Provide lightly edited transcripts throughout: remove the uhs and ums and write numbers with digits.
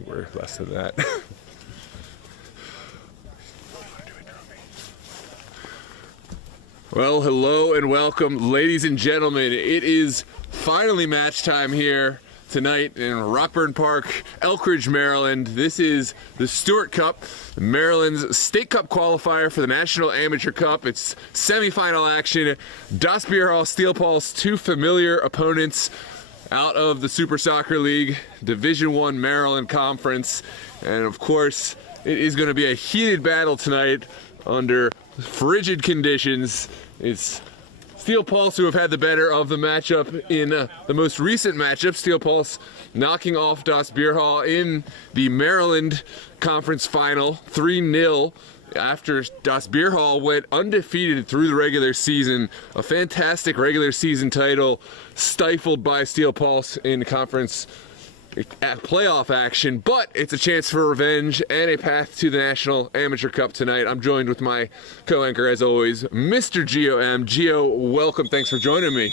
think we're less than that. Well, hello and welcome, ladies and gentlemen. It is finally match time here tonight in Rockburn Park, Elkridge, Maryland. This is the Stewart Cup, Maryland's State Cup qualifier for the National Amateur Cup. It's semifinal action. Das Bierhalle, Steel Pulse, two familiar opponents out of the Super Soccer League, Division I Maryland Conference. And of course, it is going to be a heated battle tonight under frigid conditions. It's Steel Pulse who have had the better of the matchup in the most recent matchup. Steel Pulse knocking off Das Bierhalle in the Maryland Conference Final 3-0 after Das Bierhalle went undefeated through the regular season. A fantastic regular season title stifled by Steel Pulse in conference playoff action, but it's a chance for revenge and a path to the National Amateur Cup tonight. I'm joined with my co-anchor, as always, Mr. Gio M. Gio, welcome. Thanks for joining me.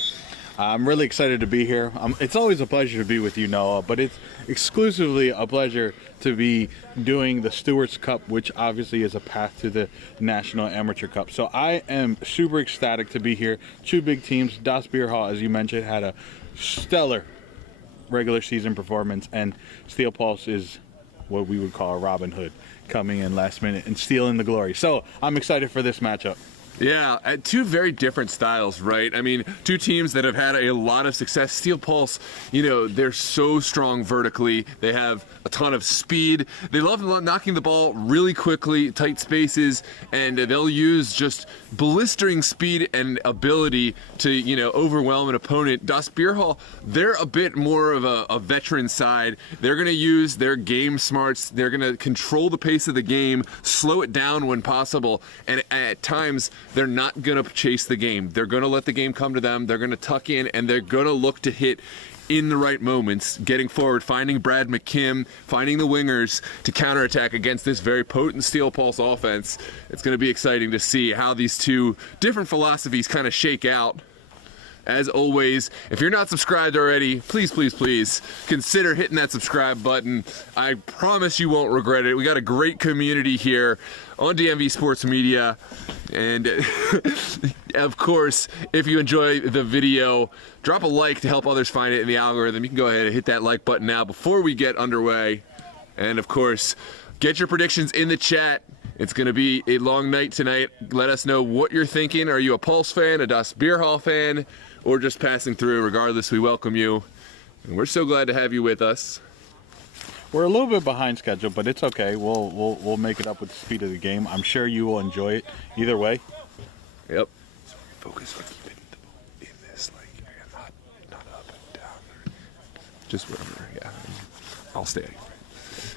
I'm really excited to be here. It's always a pleasure to be with you, Noah, but it's exclusively a pleasure to be doing the Stewart's Cup, which obviously is a path to the National Amateur Cup. So I am super ecstatic to be here. Two big teams. Das Bierhalle, as you mentioned, had a stellar regular season performance, and Steel Pulse is what we would call a Robin Hood, coming in last minute and stealing the glory. So I'm excited for this matchup. Yeah, two very different styles, right? I mean, two teams that have had a lot of success. Steel Pulse, you know, they're so strong vertically. They have a ton of speed. They love knocking the ball really quickly, tight spaces, and they'll use just blistering speed and ability to, you know, overwhelm an opponent. Das Bierhalle, they're a bit more of a veteran side. They're going to use their game smarts. They're going to control the pace of the game, slow it down when possible, and at times, they're not going to chase the game. They're going to let the game come to them. They're going to tuck in, and they're going to look to hit in the right moments, getting forward, finding Brad McKim, finding the wingers to counterattack against this very potent Steel Pulse offense. It's going to be exciting to see how these two different philosophies kind of shake out. As always, if you're not subscribed already, please, please, please consider hitting that subscribe button. I promise you won't regret it. We got a great community here on DMV Sports Media. And of course, if you enjoy the video, drop a like to help others find it in the algorithm. You can go ahead and hit that like button now before we get underway. And of course, get your predictions in the chat. It's going to be a long night tonight. Let us know what you're thinking. Are you a Pulse fan, a Das Bierhalle fan, or just passing through? Regardless, we welcome you. And we're so glad to have you with us. We're a little bit behind schedule, but it's okay. We'll make it up with the speed of the game. I'm sure you will enjoy it either way. Yep. Focus on keeping the ball in this, like, not up and down. Just wherever, yeah. I'll stay.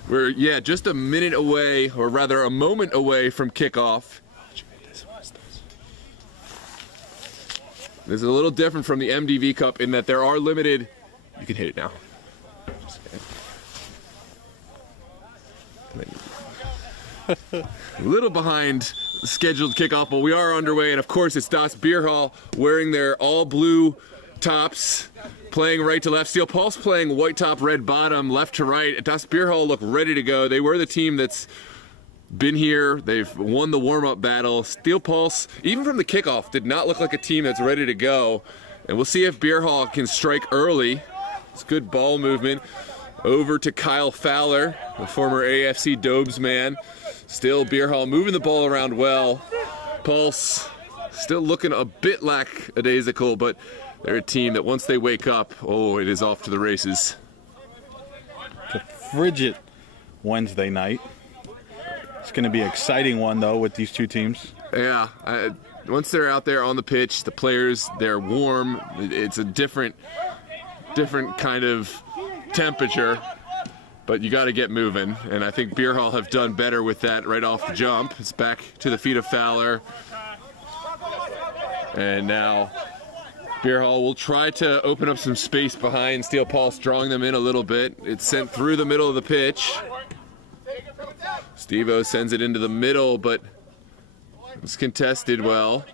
We're, yeah, just a minute away, or rather a moment away from kickoff. This is a little different from the MDV Cup in that there are limited. You can hit it now. A little behind scheduled kickoff, but we are underway, and of course it's Das Bierhalle wearing their all blue tops, playing right to left. Steel Pulse playing white top, red bottom, left to right. Das Bierhalle look ready to go. They were the team that's been here. They've won the warm-up battle. Steel Pulse, even from the kickoff, did not look like a team that's ready to go. And we'll see if Bierhalle can strike early. It's good ball movement. Over to Kyle Fowler, the former AFC Dobes man. Still Bierhalle moving the ball around well. Pulse still looking a bit lackadaisical, but they're a team that once they wake up, oh, it is off to the races. It's a frigid Wednesday night. It's going to be an exciting one, though, with these two teams. Yeah, once they're out there on the pitch, the players, they're warm. It's a different kind of temperature, but you got to get moving, and I think Bierhalle have done better with that right off the jump. It's back to the feet of Fowler, and now Bierhalle will try to open up some space behind Steel Pulse, drawing them in a little bit. It's sent through the middle of the pitch. Steve-O sends it into the middle, but it's contested well.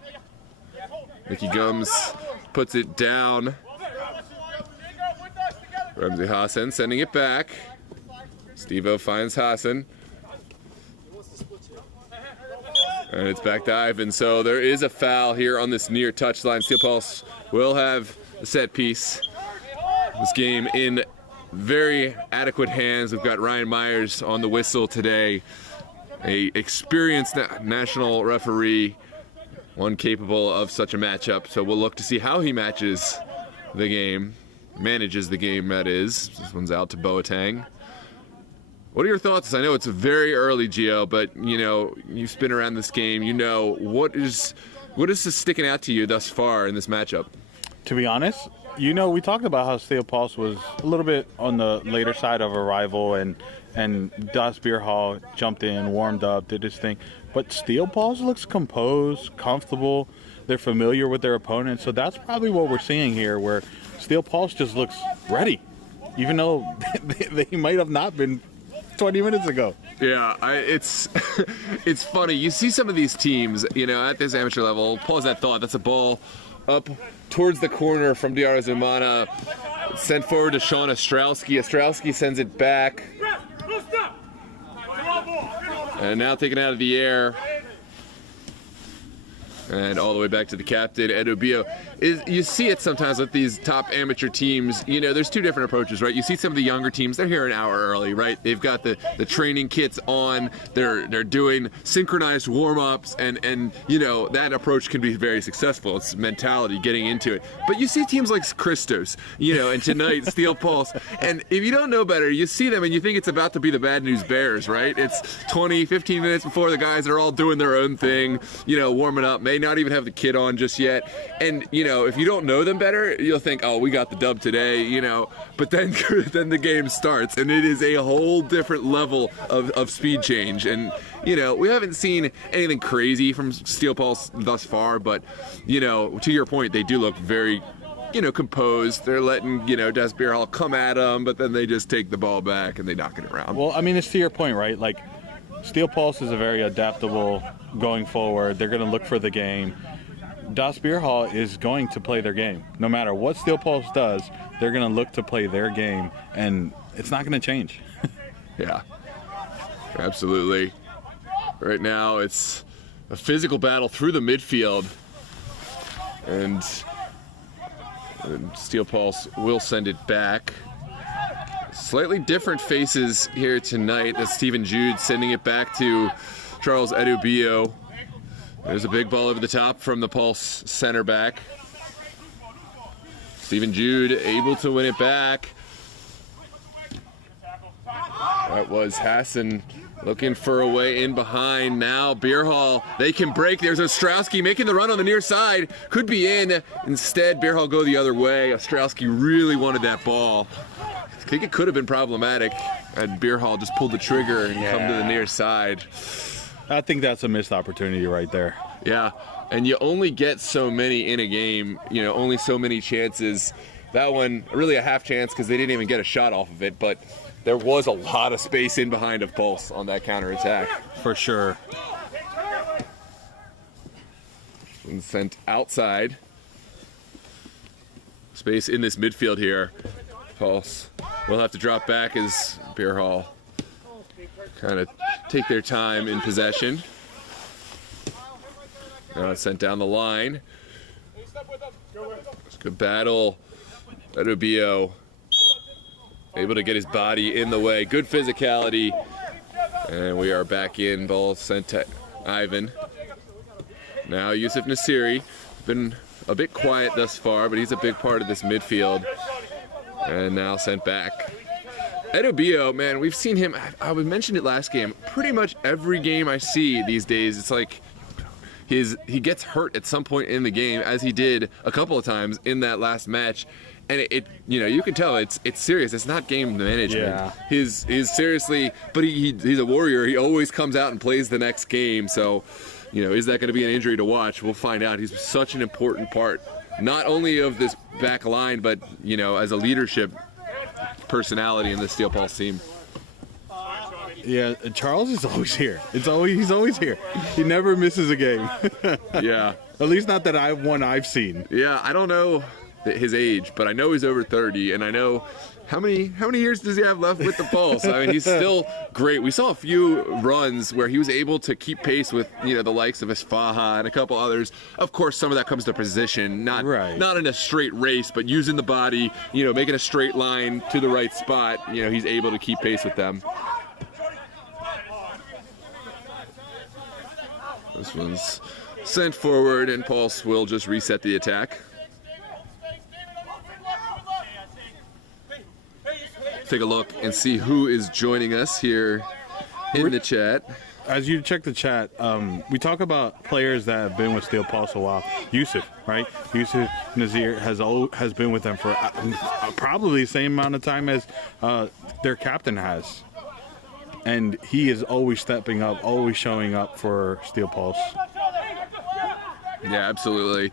Mickey Gums puts it down. Ramsey Hassan sending it back. Steve-O finds Hassan. And it's back to Ivan. So there is a foul here on this near touchline. Steel Pulse will have a set piece. This game in very adequate hands. We've got Ryan Myers on the whistle today. A experienced national referee, one capable of such a matchup. So we'll look to see how he manages the game, that is. This one's out to Boateng. What are your thoughts? I know it's very early, Gio, but you know, you've been around this game. You know, what is sticking out to you thus far in this matchup? To be honest, you know, we talked about how Steel Pulse was a little bit on the later side of arrival, and Das Bierhalle jumped in, warmed up, did his thing. But Steel Pulse looks composed, comfortable. They're familiar with their opponent, so that's probably what we're seeing here, where Steel Pulse just looks ready, even though they might have not been 20 minutes ago. Yeah, it's it's funny. You see some of these teams, you know, at this amateur level. Pause that thought. That's a ball up towards the corner from Diarra Zumana. Sent forward to Sean Ostrowski. Ostrowski sends it back. And now taken out of the air. And all the way back to the captain, Ed Obio. You see it sometimes with these top amateur teams. You know, there's two different approaches, right? You see some of the younger teams, they're here an hour early, right? They've got the training kits on. They're doing synchronized warm-ups, and you know, that approach can be very successful. It's mentality, getting into it. But you see teams like Christos, you know, and tonight, Steel Pulse. And if you don't know better, you see them and you think it's about to be the Bad News Bears, right? It's 20, 15 minutes before the guys are all doing their own thing, you know, warming up, may not even have the kit on just yet. And, you know, if you don't know them better, you'll think, oh, we got the dub today, you know. But then the game starts, and it is a whole different level of speed change. And, you know, we haven't seen anything crazy from Steel Pulse thus far, but, you know, to your point, they do look very, you know, composed. They're letting, you know, Das Bierhalle come at them, but then they just take the ball back and they knock it around. Well, I mean, it's to your point, right? Like, Steel Pulse is a very adaptable going forward. They're going to look for the game. Das Bierhalle is going to play their game. No matter what Steel Pulse does, they're going to look to play their game, and it's not going to change. Yeah, absolutely. Right now, it's a physical battle through the midfield, and Steel Pulse will send it back. Slightly different faces here tonight. That's Stephen Jude sending it back to Charles Edubio. There's a big ball over the top from the Pulse center back. Stephen Jude able to win it back. That was Hassan looking for a way in behind. Now Bierhalle, they can break. There's Ostrowski making the run on the near side. Could be in. Instead, Bierhalle go the other way. Ostrowski really wanted that ball. I think it could have been problematic, and Bierhalle just pulled the trigger and come to the near side. I think that's a missed opportunity right there. Yeah, and you only get so many in a game, you know, only so many chances. That one, really a half chance because they didn't even get a shot off of it, but there was a lot of space in behind of Pulse on that counterattack. For sure. And sent outside. Space in this midfield here. Pulse will have to drop back as Bierhalle kind of take their time in possession. Now it's sent down the line. It's a good battle. Edubio able to get his body in the way. Good physicality. And we are back in. Ball sent to Ivan. Now Yusuf Nasiri. Been a bit quiet thus far, but he's a big part of this midfield. And now sent back. Edubio, man, we've seen him, I mentioned it last game, pretty much every game I see these days, it's like he gets hurt at some point in the game, as he did a couple of times in that last match. And it you know, you can tell it's serious. It's not game management. Yeah. He's seriously, but he's a warrior. He always comes out and plays the next game. So, you know, is that going to be an injury to watch? We'll find out. He's such an important part, not only of this back line, but, you know, as a leadership personality in the Steel Pulse team. Yeah, Charles is always here. He's always here. He never misses a game. Yeah. At least not that I've seen. Yeah, I don't know his age, but I know he's over 30, and I know how many years does he have left with the Pulse? I mean, he's still great. We saw a few runs where he was able to keep pace with the likes of Isfaha and a couple others. Of course, some of that comes to position, not in a straight race, but using the body, making a straight line to the right spot. He's able to keep pace with them. This one's sent forward, and Pulse will just reset the attack. Take a look and see who is joining us here in the chat. As you check the chat, we talk about players that have been with Steel Pulse a while. Yusuf, right? Yusuf Nazir has been with them for probably the same amount of time as their captain has. And he is always stepping up, always showing up for Steel Pulse. Yeah, absolutely.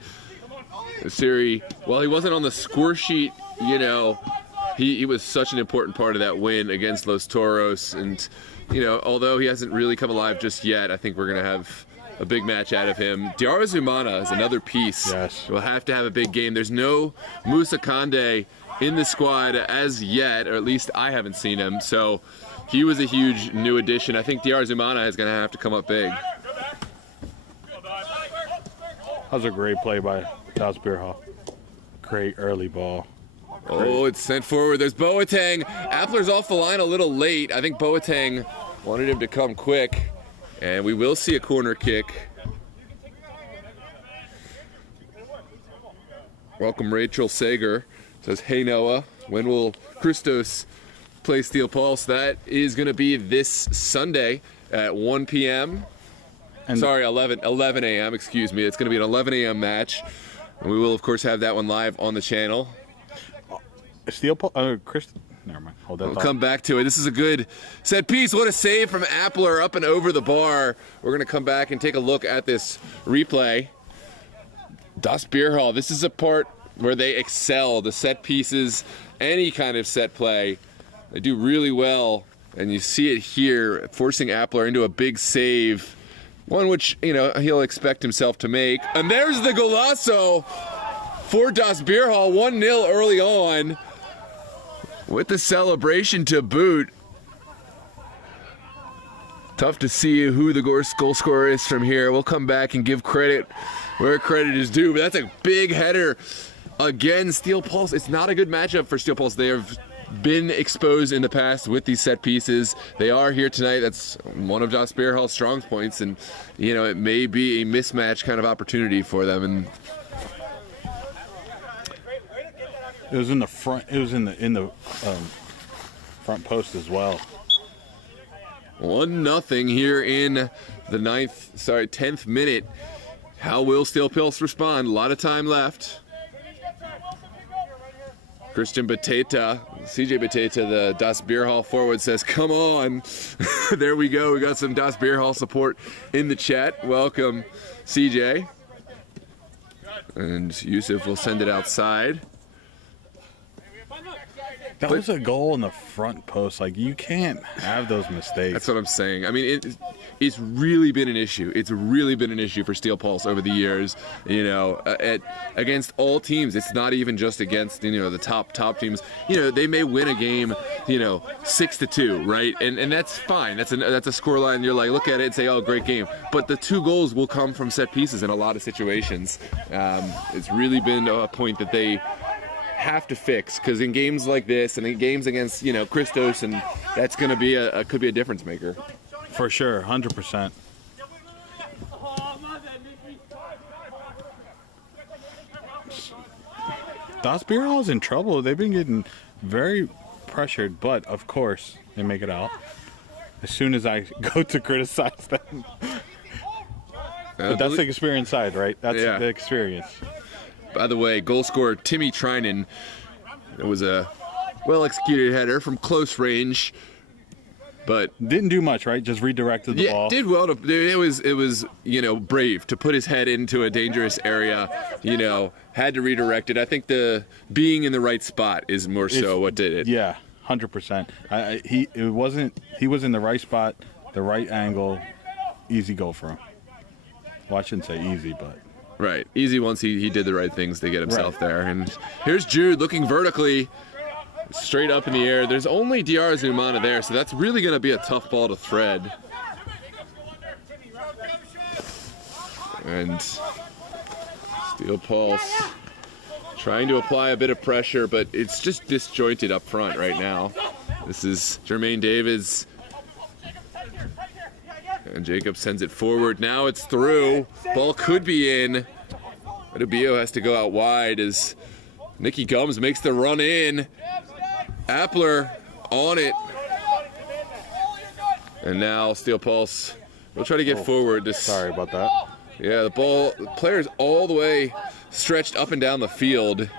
Siri, while he wasn't on the score sheet, he was such an important part of that win against Los Toros. And, although he hasn't really come alive just yet, I think we're going to have a big match out of him. Diarra Zumana is another piece. Yes. We'll have to have a big game. There's no Musa Kande in the squad as yet, or at least I haven't seen him. So he was a huge new addition. I think Diarra Zumana is going to have to come up big. That was a great play by Das Bierhalle. Great early ball. Oh, it's sent forward. There's Boateng. Appler's off the line a little late. I think Boateng wanted him to come quick. And we will see a corner kick. Welcome, Rachel Sager. Says, hey, Noah, when will Christos play Steel Pulse? That is going to be this Sunday at 1 p.m. Sorry, 11 a.m., excuse me. It's going to be an 11 a.m. match. And we will, of course, have that one live on the channel. Steel Pulse, never mind. Hold that. We'll come back to it. This is a good set piece. What a save from Appler up and over the bar. We're going to come back and take a look at this replay. Das Bierhalle, this is a part where they excel. The set pieces, any kind of set play, they do really well. And you see it here, forcing Appler into a big save. One which, he'll expect himself to make. And there's the golazo for Das Bierhalle, 1-0 early on. With the celebration to boot. Tough to see who the goal scorer is from here. We'll come back and give credit where credit is due. But that's a big header. Again, Steel Pulse, it's not a good matchup for Steel Pulse. They have been exposed in the past with these set pieces. They are here tonight. That's one of Das Bierhalle's strong points. And, it may be a mismatch kind of opportunity for them. And it was in the front. It was in the front post as well. 1-0 here in the 10th minute. How will Steel Pulse respond? A lot of time left. Christian Bateta, CJ Bateta, the Das Bierhalle forward, says, come on. There we go. We got some Das Bierhalle support in the chat. Welcome, CJ. And Yusuf will send it outside. That was a goal in the front post. Like, you can't have those mistakes. That's what I'm saying. I mean, it's really been an issue. It's really been an issue for Steel Pulse over the years, against all teams. It's not even just against, the top teams. They may win a game, 6-2, right? And that's fine. That's a scoreline. You're like, look at it and say, oh, great game. But the 2 goals will come from set pieces in a lot of situations. It's really been a point that they have to fix, because in games like this and in games against Christos, and that's going to be could be a difference maker for sure. 100%. Das Bierhalle's in trouble. They've been getting very pressured, but of course they make it out as soon as I go to criticize them. But that's the experience side, right? That's the experience. By the way, goal scorer Timmy Trinan. It was a well-executed header from close range, but didn't do much, right? Just redirected the ball. Yeah, did well. It was brave to put his head into a dangerous area. Had to redirect it. I think the being in the right spot is more so what did it. Yeah, 100%. He was in the right spot, the right angle, easy goal for him. Well, I shouldn't say easy, but. Right. Easy once he did the right things to get himself there. And here's Jude looking vertically, straight up in the air. There's only Dr. Zumana there, so that's really going to be a tough ball to thread. And Steel Pulse trying to apply a bit of pressure, but it's just disjointed up front right now. This is Jermaine Davids. And Jacob sends it forward. Now it's through. Ball could be in. Adubio has to go out wide as Nicky Gums makes the run in. Appler on it. And now Steel Pulse will try to get forward. Sorry about that. Yeah, the player's all the way stretched up and down the field.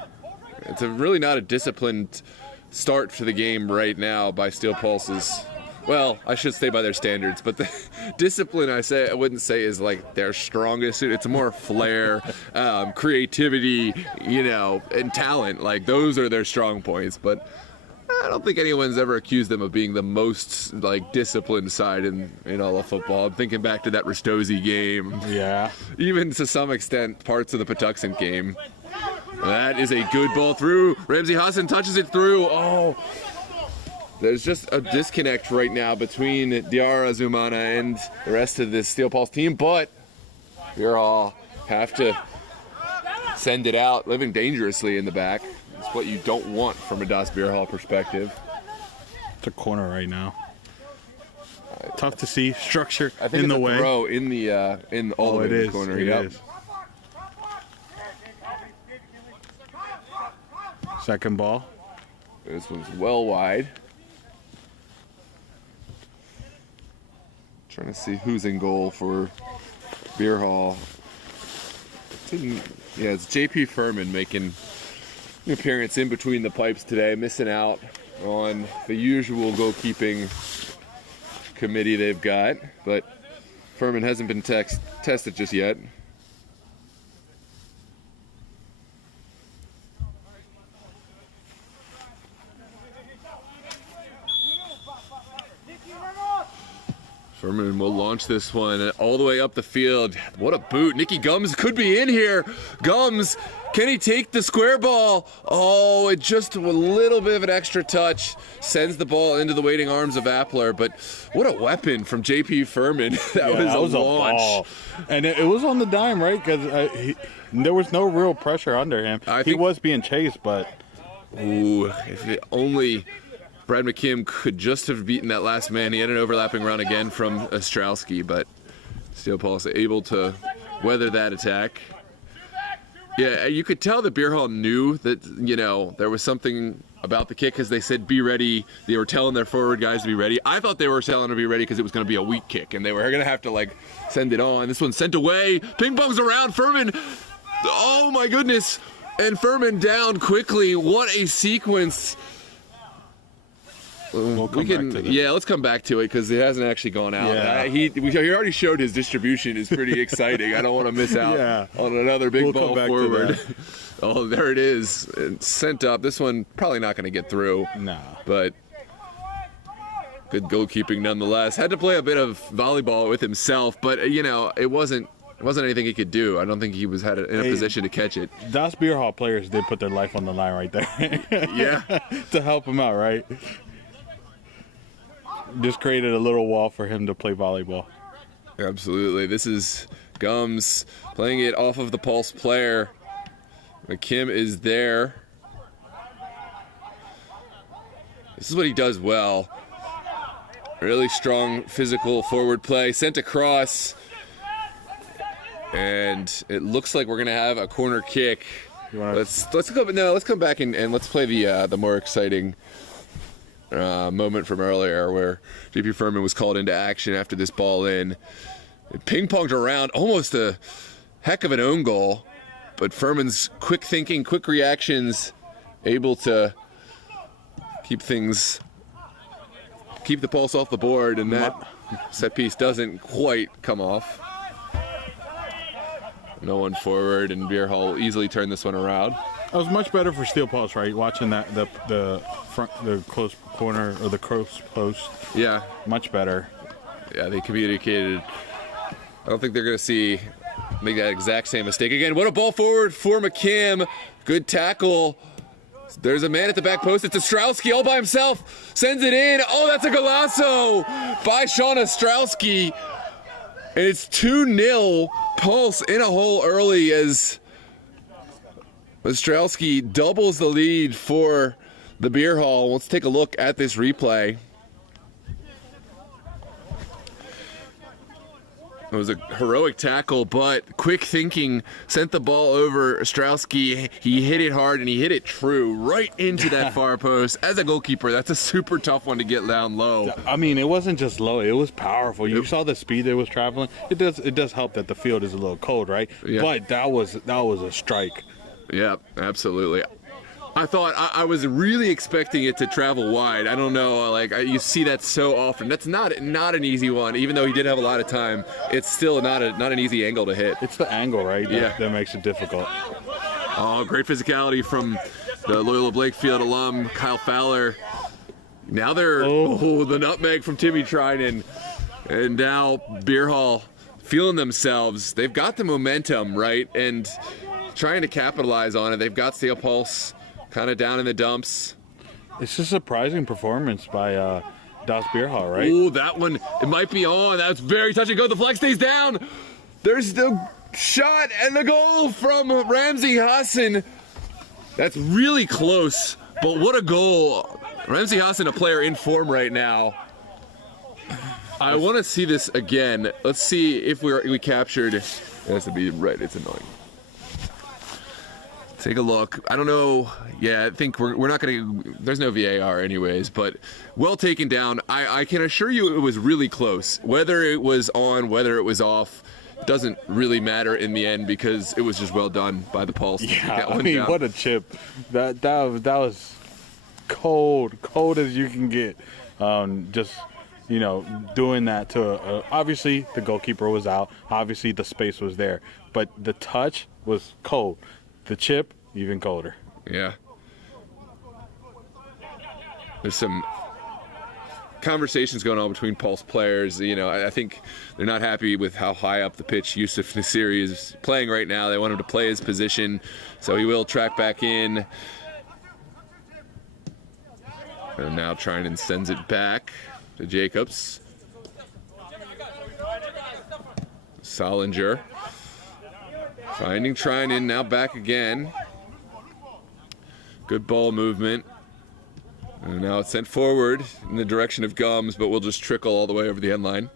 It's really not a disciplined start to the game right now by Steel Pulse's. Well, I should stay by their standards, but the discipline I wouldn't say is like their strongest suit. It's more flair, creativity, and talent. Like those are their strong points. But I don't think anyone's ever accused them of being the most disciplined side in all of football. I'm thinking back to that Ristosi game. Yeah. Even to some extent, parts of the Patuxent game. That is a good ball through. Ramsey Hassan touches it through. Oh. There's just a disconnect right now between Dr. Zumana and the rest of this Steel Pulse team, but we all have to send it out, living dangerously in the back. It's what you don't want from a Das Bierhalle perspective. It's a corner right now. Tough to see. Structure I think in the it's a way. throw in all the way in the corner. It Yep. is. Second ball. This one's well wide. Trying to see who's in goal for Bierhalle. Yeah, it's JP Furman making an appearance in between the pipes today, missing out on the usual goalkeeping committee they've got, but Furman hasn't been tested just yet. Furman will launch this one all the way up the field. What a boot. Nicky Gums could be in here. Gums, can he take the square ball? Oh, it just a little bit of an extra touch. Sends the ball into the waiting arms of Appler. But what a weapon from JP Furman. That was a launch. Ball. And it was on the dime, right? Because there was no real pressure under him. He was being chased, but... Ooh, if it only... Brad McKim could just have beaten that last man. He had an overlapping run again from Ostrowski, but Steel Pulse able to weather that attack. Yeah, you could tell that Bierhalle knew that, there was something about the kick because they said be ready. They were telling their forward guys to be ready. I thought they were telling them to be ready because it was going to be a weak kick, and they were going to have to, send it on. This one's sent away. Ping pongs around. Furman. Oh, my goodness. And Furman down quickly. What a sequence. Let's come back to it because it hasn't actually gone out. Yeah. He already showed his distribution is pretty exciting. I don't want to miss out on another big ball forward. Oh, there it is. It's sent up. This one probably not going to get through. No. But good goalkeeping nonetheless. Had to play a bit of volleyball with himself, but it wasn't anything he could do. I don't think he was in a position to catch it. Das Bierhalle players did put their life on the line right there. Yeah. To help him out, right? Just created a little wall for him to play volleyball. Absolutely. This is Gums playing it off of the Pulse player. McKim is there. This is what he does well. Really strong physical forward play. Sent across. And it looks like we're going to have a corner kick. Let's come back and let's play the more exciting moment from earlier where JP Furman was called into action after this ball in. It ping-ponged around, almost a heck of an own goal, but Furman's quick thinking, quick reactions, able to keep the Pulse off the board, and that set piece doesn't quite come off. No one forward, and Bierhalle will easily turn this one around. It was much better for Steel Pulse, right? Watching that the close corner or the close post. Yeah, much better. Yeah, they communicated. I don't think they're going to see make that exact same mistake again. What a ball forward for McKim. Good tackle. There's a man at the back post. It's Ostrowski all by himself. Sends it in. Oh, that's a golazo by Sean Ostrowski. And it's 2-0. Pulse in a hole early as Ostrowski doubles the lead for the Beer Hall. Let's take a look at this replay. It was a heroic tackle, but quick thinking sent the ball over Ostrowski. He hit it hard, and he hit it true right into that far post. As a goalkeeper, that's a super tough one to get down low. I mean, it wasn't just low; it was powerful. You saw the speed it was traveling. It does help that the field is a little cold, right? Yeah. But that was a strike. Yeah, absolutely. I thought I was really expecting it to travel wide. I don't know, like you see that so often. That's not an easy one. Even though he did have a lot of time, it's still not an easy angle to hit. It's the angle, right? Yeah, that makes it difficult. Oh, great physicality from the Loyola Blakefield alum Kyle Fowler. Now they're the nutmeg from Timmy Trinan, and now Beer Hall feeling themselves. They've got the momentum, right, and trying to capitalize on it. They've got Steel Pulse kind of down in the dumps. It's a surprising performance by Das Bierhalle, right? Ooh, that one, it might be on. That's very touch and go. The flag stays down. There's the shot and the goal from Ramsey Hassan. That's really close, but what a goal. Ramsey Hassan, a player in form right now. I want to see this again. Let's see if we captured. It has to be right. It's annoying. Take a look. I don't know. Yeah, I think we're not going to. There's no VAR anyways, but well taken down. I can assure you it was really close. Whether it was on, whether it was off, doesn't really matter in the end because it was just well done by the Pulse. Yeah, I mean, what a chip. That was cold as you can get. Just, doing that to obviously the goalkeeper was out. Obviously the space was there, but the touch was cold. The chip, even colder. Yeah. There's some conversations going on between Pulse players. I think they're not happy with how high up the pitch Yusuf Nasiri is playing right now. They want him to play his position, so he will track back in. And now Trinan sends it back to Jacobs. Solinger. Finding Trinan, now back again. Good ball movement. And now it's sent forward in the direction of Gums, but will just trickle all the way over the end line.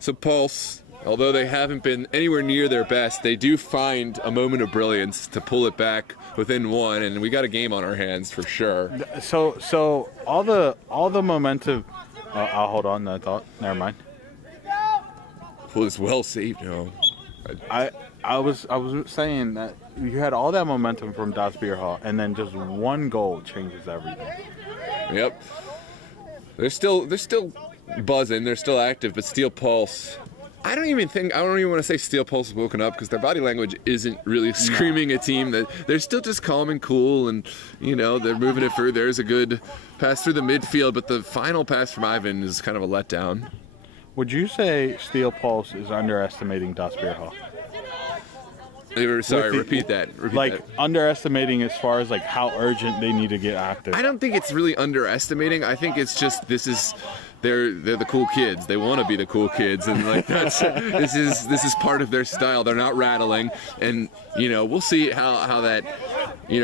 So Pulse, although they haven't been anywhere near their best, they do find a moment of brilliance to pull it back within one, and we got a game on our hands for sure. So all the momentum. I'll hold on to that thought. Never mind. Well, it's well saved, I was saying that you had all that momentum from Das Bierhalle, and then just one goal changes everything. Yep. They're still buzzing. They're still active, but Steel Pulse. I don't even want to say Steel Pulse is woken up because their body language isn't really screaming a team. That they're still just calm and cool, and they're moving it through. There's a good pass through the midfield, but the final pass from Ivan is kind of a letdown. Would you say Steel Pulse is underestimating Das Bierhalle? Sorry, repeat that. Underestimating as far as how urgent they need to get active. I don't think it's really underestimating. I think it's just they're the cool kids. They want to be the cool kids, and this is part of their style. They're not rattling, and we'll see how that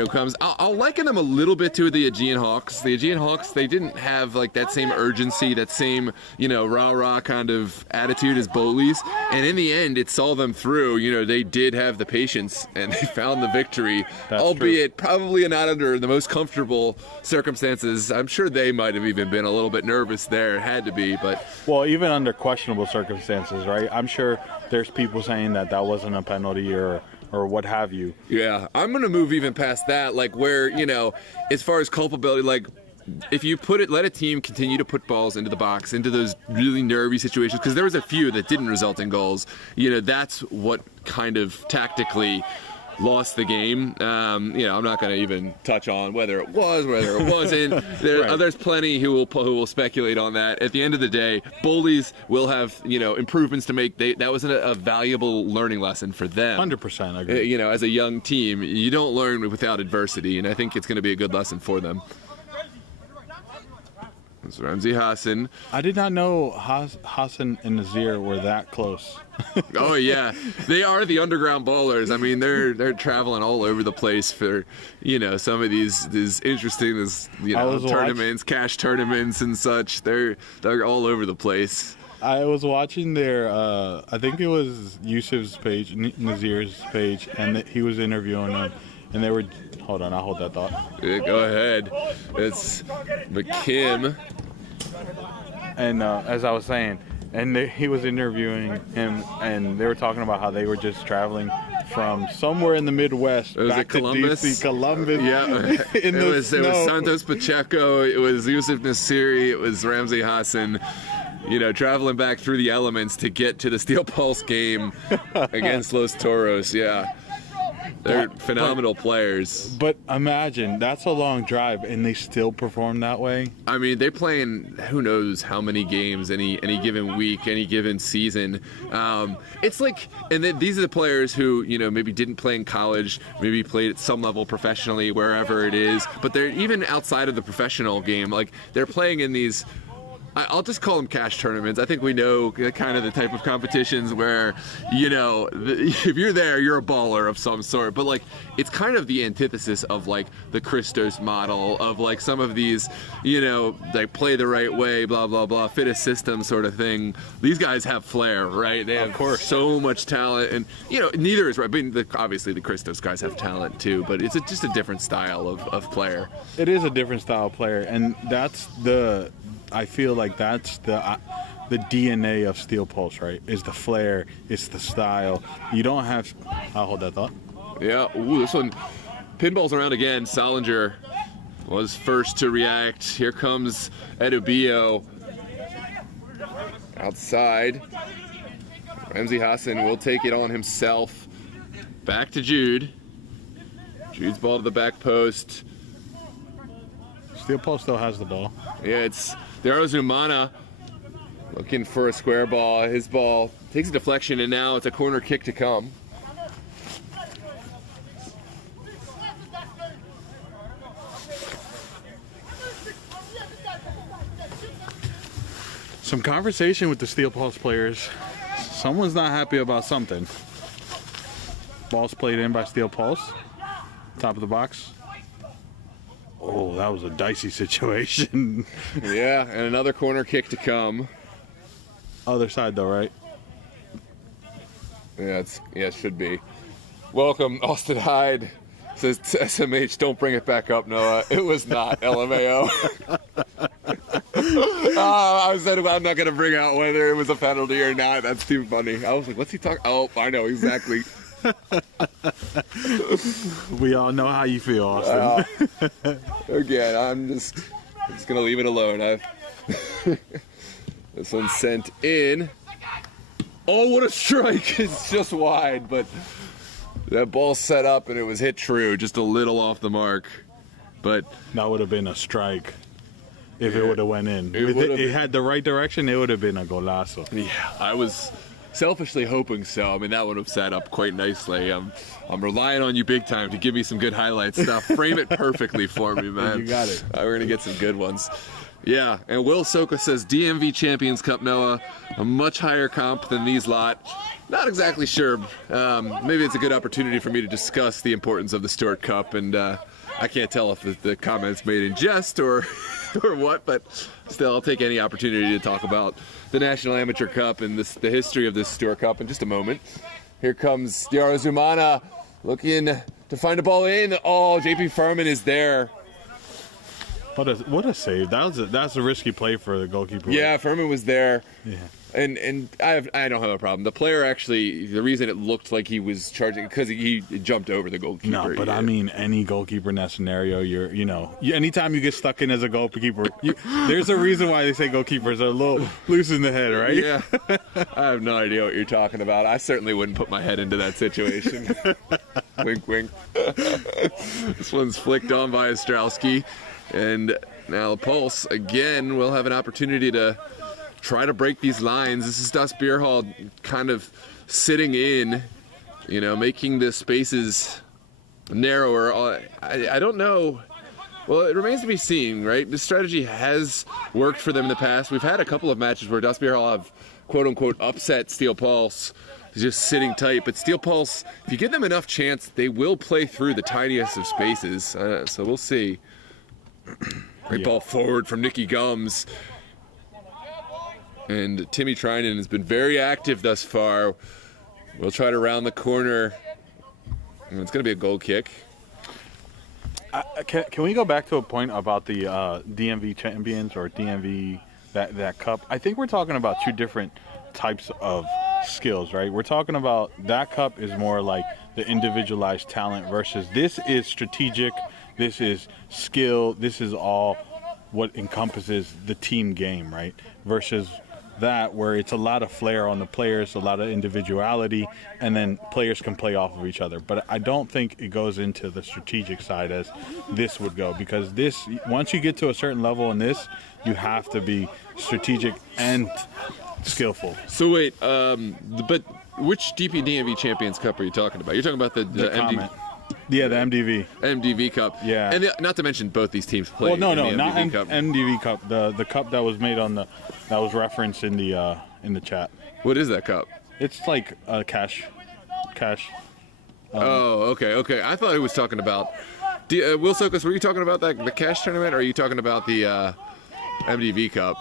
comes. I'll liken them a little bit to the Aegean Hawks. The Aegean Hawks, they didn't have that same urgency, that same rah kind of attitude as Bowleys, and in the end it saw them through. They did have the patience and they found the victory. That's albeit true. Probably not under the most comfortable circumstances. I'm sure they might have even been a little bit nervous there. It had to be, but even under questionable circumstances, right? I'm sure there's people saying that wasn't a penalty or what have you. Yeah, I'm gonna move even past that, where as far as culpability, if you let a team continue to put balls into the box, into those really nervy situations, because there was a few that didn't result in goals. That's what kind of tactically lost the game. I'm not going to even touch on whether it was, whether it wasn't. There's plenty who will speculate on that. At the end of the day, Bullies will have improvements to make. That was a valuable learning lesson for them. 100% agree. As a young team, you don't learn without adversity, and I think it's going to be a good lesson for them. It's Ramzi Hassan. I did not know Hassan and Nazir were that close. Oh yeah, they are the underground ballers. I mean, they're traveling all over the place for some of these interesting tournaments, cash tournaments and such. They're all over the place. I was watching their, I think it was Yusuf's page, Nazir's page, and he was interviewing them, and they were. Hold on, I'll hold that thought. Yeah, go ahead. It's McKim. And as I was saying, and he was interviewing him, and they were talking about how they were just traveling from somewhere in the Midwest back to DC, Columbus. Yeah, it was Santos Pacheco, it was Yusuf Nasiri, it was Ramzi Hassan. Traveling back through the elements to get to the Steel Pulse game against Los Toros. Yeah. They're phenomenal players. But imagine, that's a long drive, and they still perform that way. I mean, they play in who knows how many games any given week, any given season. It's like, and these are the players who, maybe didn't play in college, maybe played at some level professionally, wherever it is, but they're even outside of the professional game. Like, they're playing in these, I'll just call them cash tournaments. I think we know kind of the type of competitions where, if you're there, you're a baller of some sort. But, like, it's kind of the antithesis of, like, the Christos model of, like, some of these, like, play the right way, blah, blah, blah, fit a system sort of thing. These guys have flair, right? They have so much talent. And, neither is right. I mean, obviously, the Christos guys have talent, too. But it's just a different style of player. It is a different style of player. And that's I feel like that's the DNA of Steel Pulse, right? Is the flair, it's the style. You don't have. I'll hold that thought. Yeah. Ooh, this one. Pinball's around again. Solinger was first to react. Here comes Edubio. Outside. Ramzi Hassan will take it on himself. Back to Jude. Jude's ball to the back post. Steel Pulse still has the ball. Yeah, it's Daryl Zumana looking for a square ball. His ball takes a deflection, and now it's a corner kick to come. Some conversation with the Steel Pulse players. Someone's not happy about something. Ball's played in by Steel Pulse. Top of the box. Oh, that was a dicey situation. Yeah, and another corner kick to come. Other side though, right? Yeah, it should be. Welcome, Austin Hyde. Says to SMH, don't bring it back up, Noah. It was not LMAO. I said I'm not going to bring out whether it was a penalty or not. That's too funny. I was like, what's he talking? Oh, I know exactly. We all know how you feel, Austin. Again, I'm just gonna leave it alone. This one's sent in. Oh, what a strike! It's just wide, but that ball set up and it was hit true, just a little off the mark. But that would have been a strike if it would have went in. It had the right direction. It would have been a golazo. Yeah, I was selfishly hoping so. I mean, that would have set up quite nicely. I'm relying on you big time to give me some good highlight stuff. Frame it perfectly for me, man. You got it. We're going to get some good ones. Yeah, and Will Soka says DMV Champions Cup, Noah, a much higher comp than these lot. Not exactly sure. Maybe it's a good opportunity for me to discuss the importance of the Stewart Cup, and I can't tell if the comment's made in jest or what, but still, I'll take any opportunity to talk about the National Amateur Cup and the history of this Stewart Cup in just a moment. Here comes Diarra Zumana looking to find a ball in. Oh, JP Furman is there. What a save. That's a risky play for the goalkeeper. Yeah, Furman was there. Yeah. And I don't have a problem. The player actually, the reason it looked like he was charging, because he jumped over the goalkeeper. No, but I mean, any goalkeeper in that scenario, anytime you get stuck in as a goalkeeper, there's a reason why they say goalkeepers are a little loose in the head, right? Yeah. I have no idea what you're talking about. I certainly wouldn't put my head into that situation. Wink, wink. This one's flicked on by Ostrowski. And now Pulse, again, will have an opportunity to try to break these lines. This is Das Bierhalle kind of sitting in, making the spaces narrower. I don't know. Well, it remains to be seen, right? This strategy has worked for them in the past. We've had a couple of matches where Das Bierhalle have, quote-unquote, upset Steel Pulse, just sitting tight. But Steel Pulse, if you give them enough chance, they will play through the tiniest of spaces. So we'll see. Great ball forward from Nicky Gums. And Timmy Trinan has been very active thus far. We'll try to round the corner. And it's going to be a goal kick. Can we go back to a point about the DMV champions or DMV that cup? I think we're talking about two different types of skills, right? We're talking about that cup is more like the individualized talent versus this is strategic, this is skill, this is all what encompasses the team game, right? Versus that where it's a lot of flair on the players, a lot of individuality, and then players can play off of each other. But I don't think it goes into the strategic side as this would go, because this, once you get to a certain level in this, you have to be strategic and skillful. So wait, but which DMV Champions Cup are you talking about? You're talking about the MD. Yeah, the MDV Cup. Yeah, and not to mention both these teams play. Well, no, in the not MDV Cup. MDV Cup. The cup that was made that was referenced in the chat. What is that cup? It's like cash. Oh, okay. I thought it was talking about. Will Sokas, were you talking about the cash tournament, or are you talking about the MDV Cup?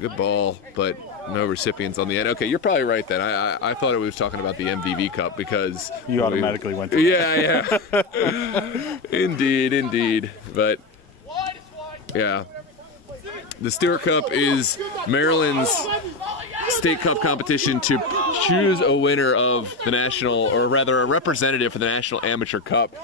Good ball, but no recipients on the end. Okay, you're probably right then. I thought it was talking about the MVV Cup because you automatically went to yeah. Indeed. But yeah, the Stewart Cup is Maryland's state cup competition to choose a winner of the national, or rather a representative for the National Amateur Cup,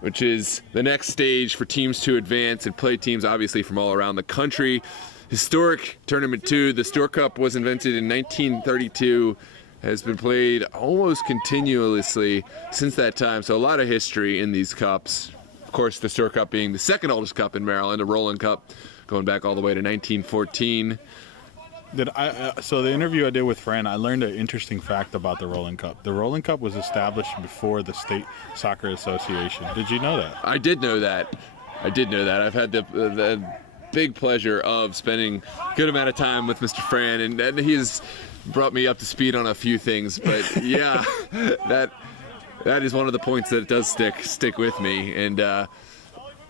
which is the next stage for teams to advance and play teams obviously from all around the country. Historic tournament too. The Stewart Cup was invented in 1932, has been played almost continuously since that time, so a lot of history in these cups. Of course, the Stewart Cup being the second oldest cup in Maryland, a Roland Cup going back all the way to 1914. So the interview I did with Fran, I learned an interesting fact about the Roland Cup. The Roland Cup was established before the State Soccer Association. Did you know that? I did know that. I've had the big pleasure of spending a good amount of time with Mr. Fran, and he's brought me up to speed on a few things. But yeah, that is one of the points that does stick with me. And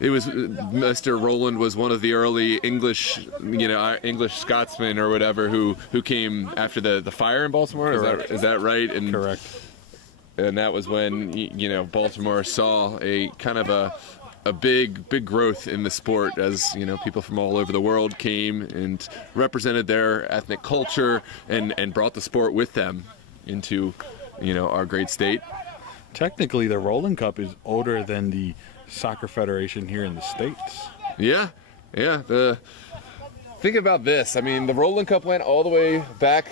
it was Mr. Roland was one of the early English Scotsmen or whatever who came after the fire in Baltimore. Is that right? And correct. And that was when Baltimore saw a kind of a big growth in the sport as people from all over the world came and represented their ethnic culture and brought the sport with them into our great state. Technically, the Roland Cup is older than the Soccer Federation here in the States. Yeah. Think about this. I mean, the Roland Cup went all the way back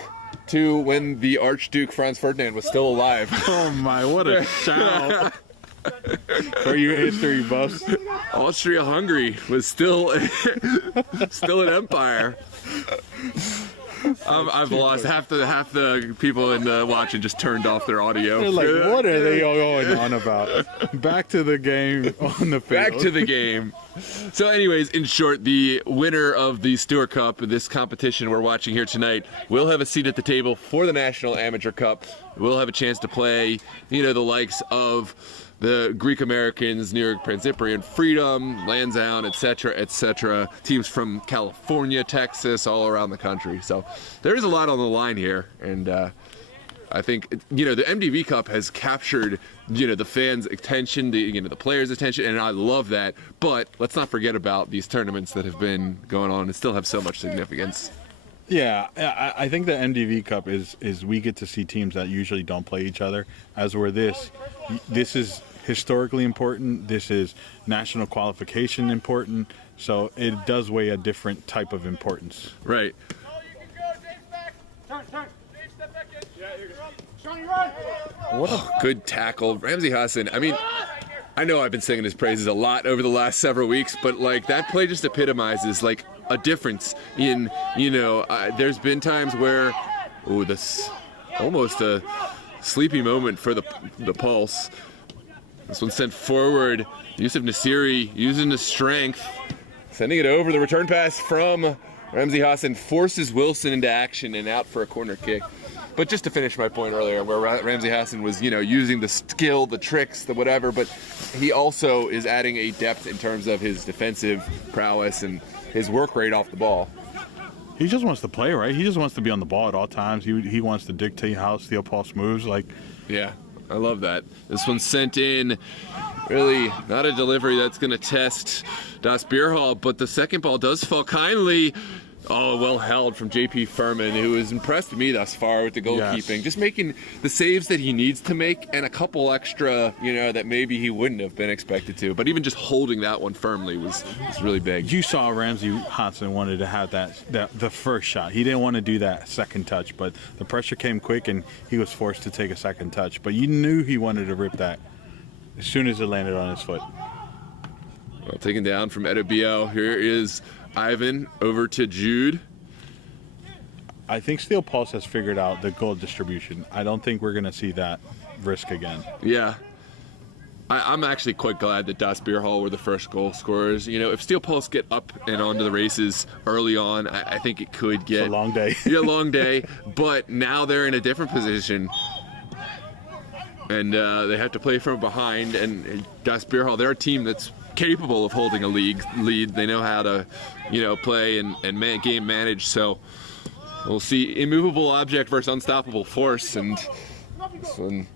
to when the Archduke Franz Ferdinand was still alive. Oh my, what a shout. For you history buffs, Austria-Hungary was still an empire. I've lost half the people in the watching just turned off their audio. They're like, what are they all going on about? Back to the game on the field. Back to the game. So anyways, in short, the winner of the Stewart Cup, this competition we're watching here tonight, will have a seat at the table for the National Amateur Cup. We'll have a chance to play, the likes of the Greek Americans, New York Prince-Cyprian Freedom, Lansdowne, etc., teams from California, Texas, all around the country. So there is a lot on the line here, and I think the MDV Cup has captured the fans' attention, the players' attention, and I love that. But let's not forget about these tournaments that have been going on and still have so much significance. Yeah, I think the MDV Cup is we get to see teams that usually don't play each other. As where this is historically important. This is national qualification important. So it does weigh a different type of importance. Right. What a Good tackle. Ramsey Hassan, I mean, I know I've been singing his praises a lot over the last several weeks, but like that play just epitomizes like a difference in, there's been times where, this almost a sleepy moment for the Pulse. This one sent forward. Yusuf Nasiri using the strength, sending it over. The return pass from Ramsey Hassan forces Wilson into action and out for a corner kick. But just to finish my point earlier, where Ramsey Hassan was, using the skill, the tricks, the whatever, but he also is adding a depth in terms of his defensive prowess and his work rate off the ball. He just wants to play, right? He just wants to be on the ball at all times. He wants to dictate how Steel Pulse moves. Yeah, I love that. This one's sent in. Really not a delivery that's going to test Das Bierhalle, but the second ball does fall kindly. Oh, well held from J.P. Furman, who has impressed me thus far with the goalkeeping. Yes. Just making the saves that he needs to make and a couple extra, that maybe he wouldn't have been expected to. But even just holding that one firmly was really big. You saw Ramsey Hassan wanted to have the first shot. He didn't want to do that second touch, but the pressure came quick and he was forced to take a second touch. But you knew he wanted to rip that as soon as it landed on his foot. Well, taken down from Edobio. Here is Ivan over to Jude. I think Steel Pulse has figured out the goal distribution. I don't think we're going to see that risk again. Yeah. I'm actually quite glad that Das Bierhalle were the first goal scorers. If Steel Pulse get up and onto the races early on, I think it could get... It's a long day. Yeah, long day. But now they're in a different position. And they have to play from behind. And Das Bierhalle, they're a team that's capable of holding a lead. They know how to, play and game manage. So we'll see immovable object versus unstoppable force. And this one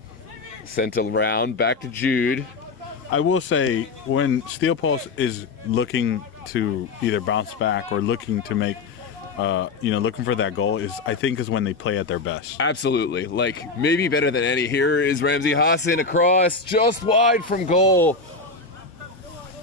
sent around back to Jude. I will say when Steel Pulse is looking to either bounce back or looking to make, looking for that goal is when they play at their best. Absolutely. Like maybe better than any. Here is Ramsey Hassan across just wide from goal.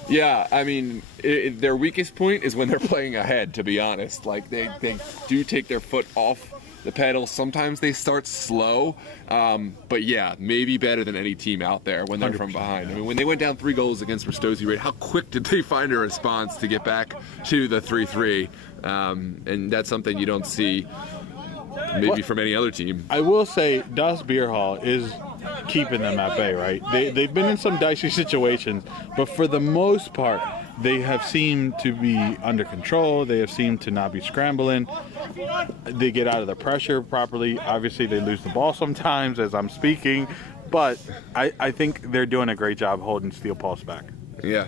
Yeah, I mean, their weakest point is when they're playing ahead, to be honest. Like, they do take their foot off the pedal. Sometimes they start slow. But, yeah, maybe better than any team out there when they're from behind. I mean, when they went down 3 goals against Rastosi Raid, how quick did they find a response to get back to the 3-3? And that's something you don't see maybe from any other team. I will say Das Bierhalle is keeping them at bay, right? They've been in some dicey situations, but for the most part, they have seemed to be under control. They have seemed to not be scrambling. They get out of the pressure properly. Obviously, they lose the ball sometimes as I'm speaking, but I think they're doing a great job holding Steel Pulse back. Yeah,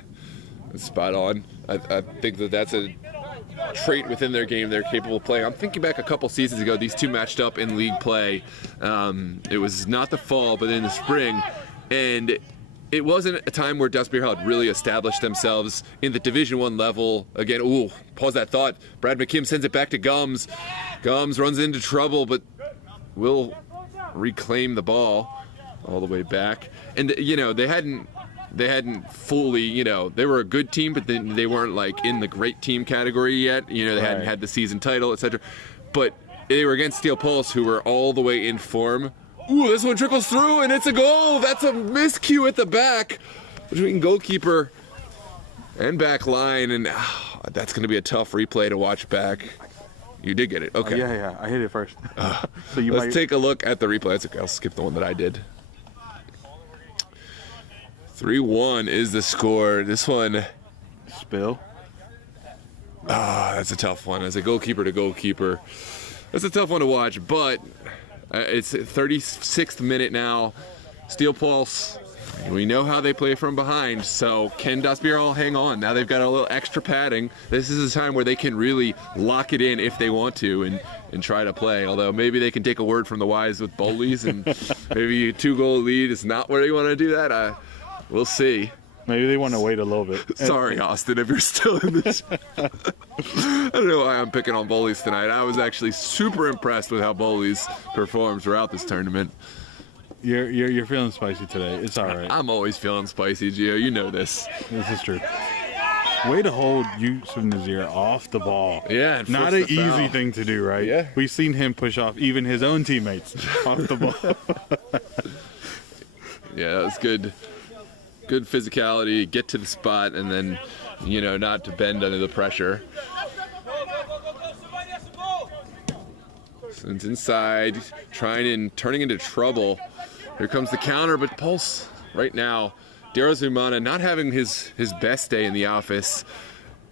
spot on. I think that's a trait within their game they're capable of playing. I'm thinking back a couple seasons ago, these two matched up in league play. It was not the fall, but in the spring, and it wasn't a time where Das Bierhalle had really established themselves in the Division I level. Again, pause that thought. Brad McKim sends it back to Gums. Gums runs into trouble, but will reclaim the ball all the way back. And, they hadn't fully, they were a good team, but they weren't like in the great team category yet. They hadn't had the season title, etc. But they were against Steel Pulse, who were all the way in form. This one trickles through, and it's a goal. That's a miscue at the back between goalkeeper and back line, and that's going to be a tough replay to watch back. You did get it. Okay. Yeah, I hit it first. So let's take a look at the replay. That's okay. I'll skip the one that I did. 3-1 is the score. This one... Spill. That's a tough one. As a goalkeeper to goalkeeper, that's a tough one to watch, but it's 36th minute now. Steel Pulse, we know how they play from behind, so can Das Bierhalle hang on? Now they've got a little extra padding. This is a time where they can really lock it in if they want to and try to play, although maybe they can take a word from the wise with Bowleys, and maybe a 2-goal lead is not where you want to do that. We'll see. Maybe they want to wait a little bit. Sorry, Austin, if you're still in this. I don't know why I'm picking on Bowleys tonight. I was actually super impressed with how Bowleys performed throughout this tournament. You're feeling spicy today. It's all right. I'm always feeling spicy, Gio. You know this. This is true. Way to hold Yusuf Nazir off the ball. Yeah, and not force an the foul. easy thing to do, right? Yeah. We've seen him push off even his own teammates off the ball. Yeah, that was good. Good physicality, get to the spot, and then, not to bend under the pressure. So it's inside, turning into trouble. Here comes the counter, but Pulse right now. Dero Zumana not having his best day in the office.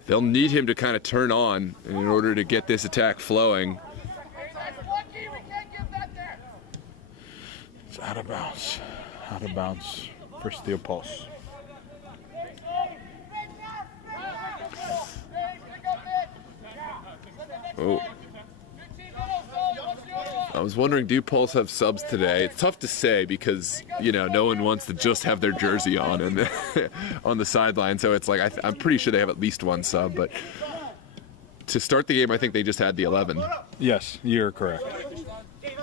They'll need him to kind of turn on in order to get this attack flowing. It's out of bounds. Out of bounds for Steel Pulse. Oh. I was wondering, do Pulse have subs today? It's tough to say because, no one wants to just have their jersey on and on the sideline. So it's like, I'm pretty sure they have at least one sub. But to start the game, I think they just had the 11. Yes, you're correct.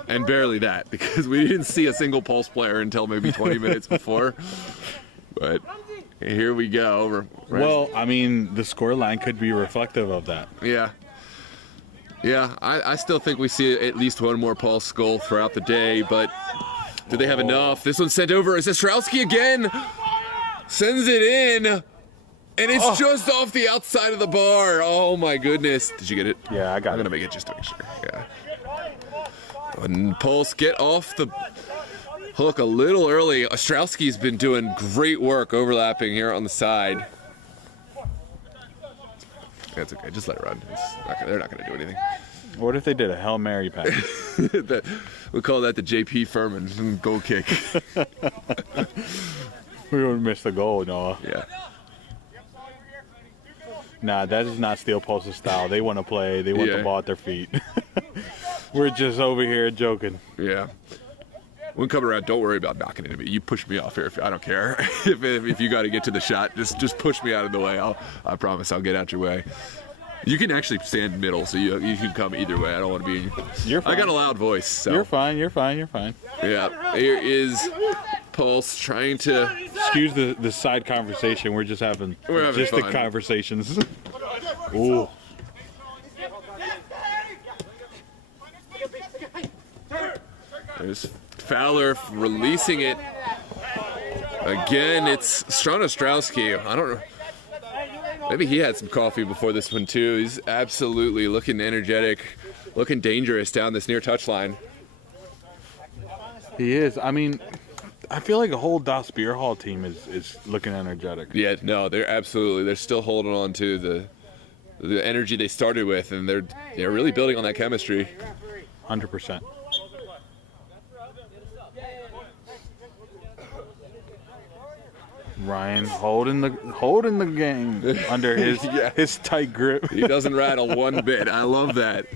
And barely that, because we didn't see a single Pulse player until maybe 20 minutes before. But here we go. Well, I mean, the scoreline could be reflective of that. Yeah. Yeah, I still think we see at least one more Pulse goal throughout the day, but do they have enough? This one's sent over. Is Ostrowski again? Sends it in, and it's just off the outside of the bar. Oh, my goodness. Did you get it? Yeah, I got it. I'm going to make it just to make sure. Yeah. And Pulse get off the hook a little early. Ostrowski's been doing great work overlapping here on the side. That's okay. Just let it run. They're not going to do anything. What if they did a Hail Mary pass? We call that the J.P. Furman goal kick. We would miss the goal, Noah. Yeah. Nah, that is not Steel Pulse's style. They want to play. They want the ball at their feet. We're just over here joking. Yeah. When we come around, don't worry about knocking into me. You push me off here. I don't care. if you got to get to the shot, just push me out of the way. I promise I'll get out your way. You can actually stand middle, so you can come either way. I don't want to be. You're fine. I got a loud voice. So. You're fine. You're fine. You're fine. Yeah. Here is Pulse trying to. Excuse the side conversation. We're having just fun. the conversations. Ooh. There's Fowler releasing it. Again, it's Stron Ostrowski. I don't know. Maybe he had some coffee before this one, too. He's absolutely looking energetic, looking dangerous down this near touchline. He is. I mean, I feel like a whole Das Bierhalle team is looking energetic. Yeah, no, they're still holding on to the energy they started with, and they're really building on that chemistry. 100%. Ryan holding the game under his tight grip. He doesn't rattle one bit. I love that.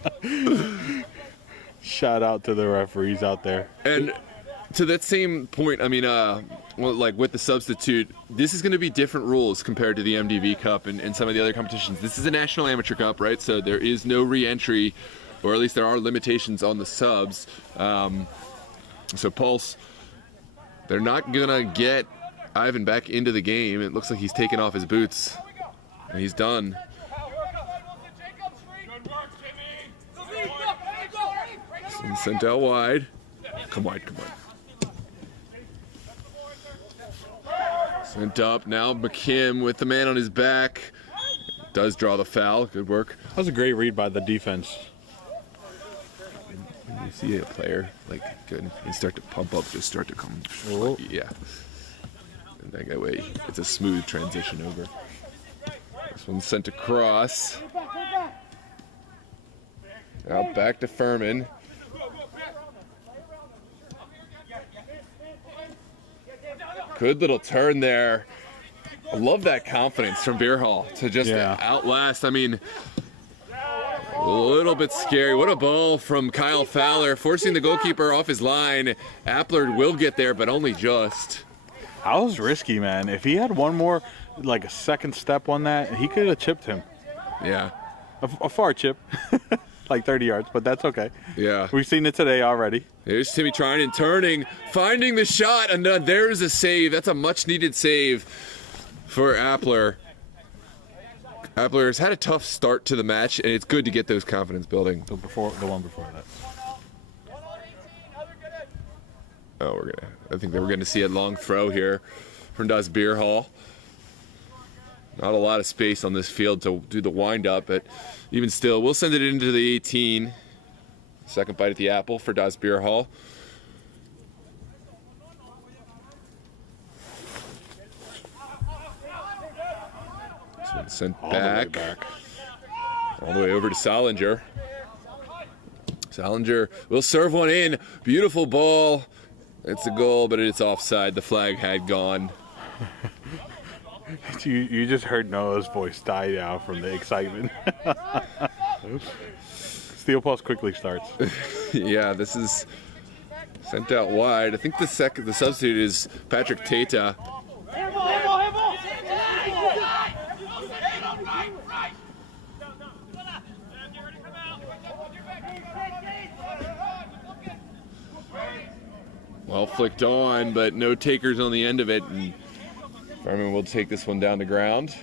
Shout out to the referees out there. And to that same point, I mean, like with the substitute, this is going to be different rules compared to the MDV Cup and some of the other competitions. This is a National Amateur Cup, right? So there is no re-entry, or at least there are limitations on the subs. So Pulse, they're not going to get Ivan back into the game. It looks like he's taken off his boots, and he's done. Sent out wide. Come wide. Sent up. Now McKim with the man on his back. Does draw the foul. Good work. That was a great read by the defense. When you see a player good and start to pump up, just start to come. Oh. Yeah. And that way, it's a smooth transition over. This one's sent across. Now back to Furman. Good little turn there. I love that confidence from Bierhalle to just outlast. I mean, a little bit scary. What a ball from Kyle Fowler, forcing the goalkeeper off his line. Appler will get there, but only just. That was risky, man. If he had one more, a second step on that, he could have chipped him. Yeah. A far chip. 30 yards, but that's okay. Yeah. We've seen it today already. Here's Timmy trying and turning, finding the shot, and there's a save. That's a much-needed save for Appler. Appler has had a tough start to the match, and it's good to get those confidence building. The one before that. Oh, I think that we're gonna see a long throw here from Das Bierhalle. Not a lot of space on this field to do the wind-up, but even still, we'll send it into the 18. Second bite at the apple for Das Bierhalle. This one's sent back. All the way over to Salinger. Salinger will serve one in. Beautiful ball. It's a goal, but it's offside. The flag had gone. You just heard Noah's voice die down from the excitement. Steel Pulse quickly starts. Yeah, this is sent out wide. I think the substitute is Patrick Tata. Well flicked on, but no takers on the end of it. And Fireman will take this one down to ground.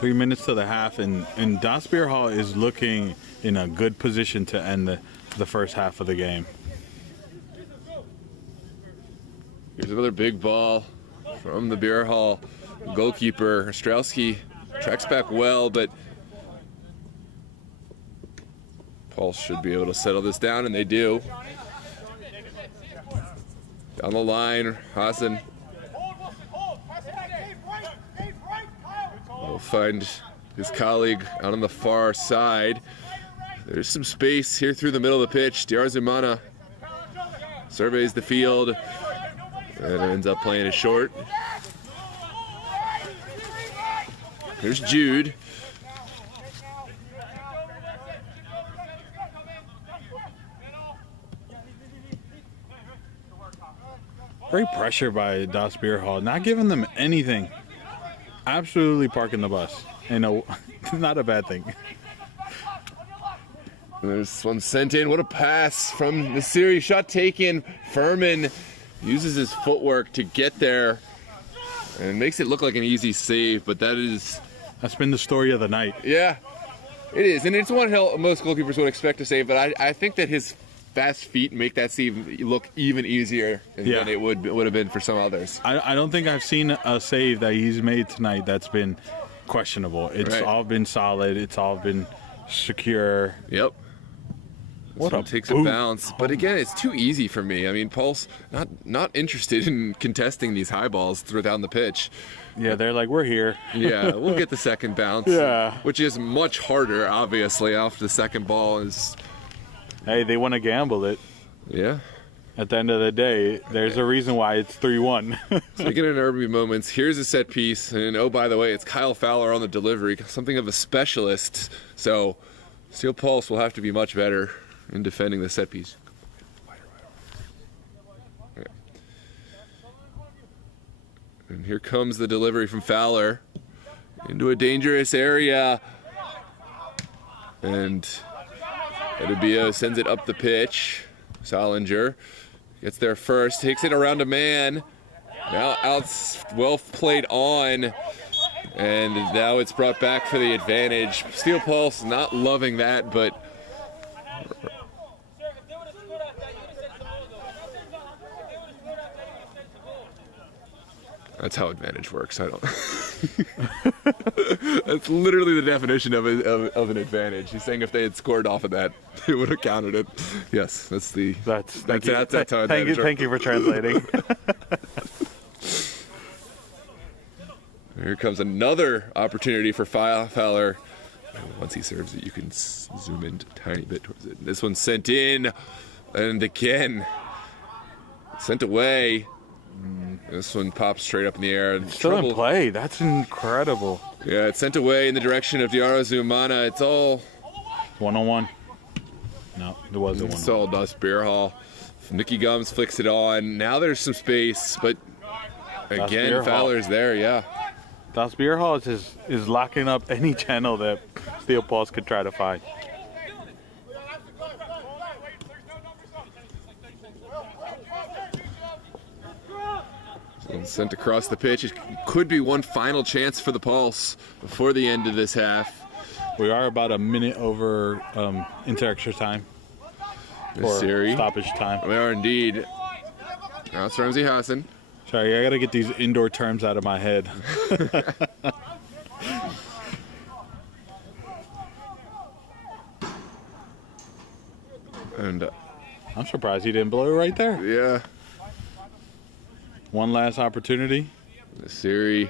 Three minutes to the half, and Das Bierhalle is looking in a good position to end the first half of the game. Here's another big ball from the Bierhalle goalkeeper. Ostrowski tracks back well, but Pulse should be able to settle this down, and they do. Down the line, Hassan will find his colleague out on the far side. There's some space here through the middle of the pitch. Diarzumana surveys the field and ends up playing it short. There's Jude. Great pressure by Das Bierhalle, not giving them anything. Absolutely parking the bus. Not a bad thing. There's one sent in. What a pass from the series. Shot taken. Furman uses his footwork to get there and makes it look like an easy save, but that's been the story of the night. Yeah, it is. And it's one most goalkeepers would expect to save, but I think that his fast feet make that save look even easier than it would have been for some others. I don't think I've seen a save that he's made tonight that's been questionable. It's all been solid. It's all been secure. Yep. What takes a bounce, but again, it's too easy for me. I mean, Pulse not interested in contesting these high balls down the pitch. Yeah, they're like, we're here. Yeah, we'll get the second bounce. Yeah, which is much harder, obviously. After the second ball is. Hey, they want to gamble it. Yeah. At the end of the day, there's a reason why it's 3-1. Speaking of nervy moments, here's a set piece, and oh, by the way, it's Kyle Fowler on the delivery, something of a specialist. So, Steel Pulse will have to be much better in defending the set piece. Okay. And here comes the delivery from Fowler into a dangerous area, and Edubio sends it up the pitch. Salinger gets there first, takes it around a man. Now out, well played on, and now it's brought back for the advantage. Steel Pulse not loving that, but that's how advantage works. I don't. That's literally the definition of an advantage. He's saying if they had scored off of that, it would have counted it. Yes, that's how advantage works. Thank you for translating. Here comes another opportunity for Fowler. Once he serves it, you can zoom in a tiny bit towards it. This one's sent in, and again sent away. This one pops straight up in the air. It's still in play. That's incredible. Yeah, it's sent away in the direction of Diarzumana. It's all 1-on-1. No, there was a 1-on-1. It's all Das Bierhalle. Nicky Gums flicks it on. Now there's some space, but again, Fowler's there. Yeah. Das Bierhalle is locking up any channel that Steel Pulse could try to find. And sent across the pitch. It could be one final chance for the Pulse before the end of this half. We are about a minute over into extra time. Or stoppage time. We are indeed. Now it's Ramsey Hassan. Sorry, I got to get these indoor terms out of my head. And I'm surprised he didn't blow it right there. yeah. One last opportunity. Siri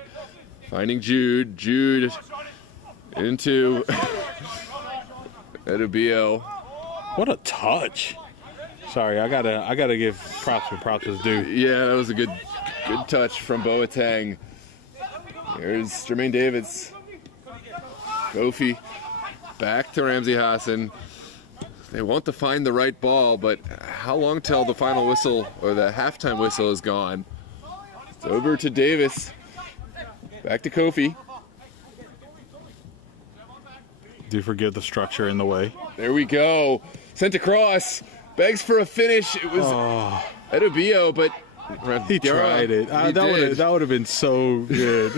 finding Jude. Jude into Edubio. What a touch. Sorry, I gotta give props where props is due. Yeah, that was a good touch from Boateng. Here's Jermaine Davids. Kofi back to Ramsey Hassan. They want to find the right ball, but how long till the final whistle or the halftime whistle is gone? It's over to Davis. Back to Kofi. Do forgive the structure in the way. There we go. Sent across. Begs for a finish. It was Edubio, but he tried it. That would have been so good.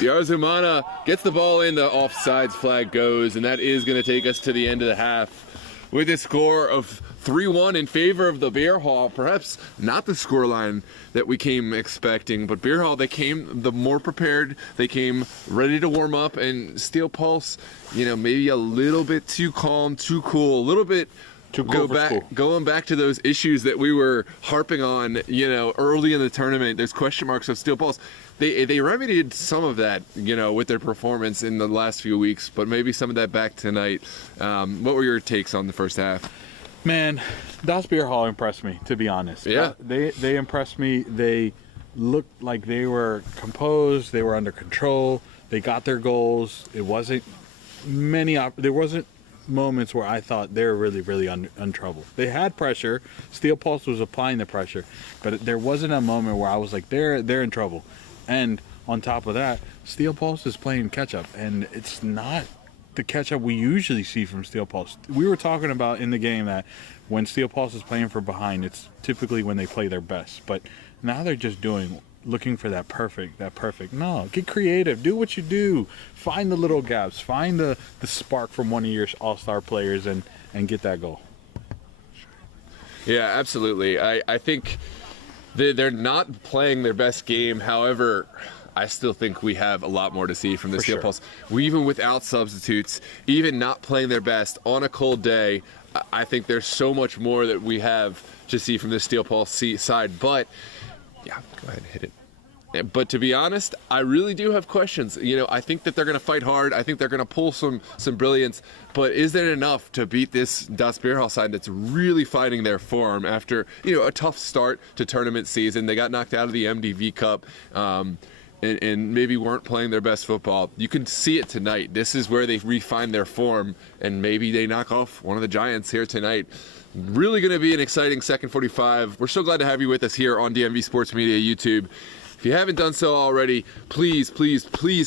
Yarzumana gets the ball in. The offsides flag goes, and that is going to take us to the end of the half with a score of 3-1 in favor of the Bierhalle. Perhaps not the scoreline that we came expecting, but Bierhalle, they came the more prepared. They came ready to warm up, and Steel Pulse, maybe a little bit too calm, too cool, a little bit going back to those issues that we were harping on, early in the tournament. There's question marks of Steel Pulse. They remedied some of that, with their performance in the last few weeks, but maybe some of that back tonight. What were your takes on the first half? Man, Das Bierhalle impressed me, to be honest. Yeah. They impressed me. They looked like they were composed. They were under control. They got their goals. There wasn't moments where I thought they were really, really in trouble. They had pressure. Steel Pulse was applying the pressure, but there wasn't a moment where I was like, they're in trouble. And on top of that, Steel Pulse is playing catch-up, and it's not the catch-up we usually see from Steel Pulse. We were talking about in the game that when Steel Pulse is playing for behind, it's typically when they play their best. But now they're just looking for that perfect. No, get creative. Do what you do. Find the little gaps. Find the spark from one of your all-star players and get that goal. Yeah, absolutely. I think they're not playing their best game. However, I still think we have a lot more to see from the Steel Pulse. Even without substitutes, even not playing their best on a cold day, I think there's so much more that we have to see from the Steel Pulse side. But yeah, go ahead and hit it. But to be honest, I really do have questions. I think that they're going to fight hard. I think they're going to pull some brilliance. But is there enough to beat this Das Bierhalle side that's really fighting their form after a tough start to tournament season? They got knocked out of the MDV Cup. And maybe weren't playing their best football. You can see it tonight. This is where they refine their form, and maybe they knock off one of the Giants here tonight. Really going to be an exciting second 45. We're so glad to have you with us here on DMV Sports Media YouTube. If you haven't done so already, please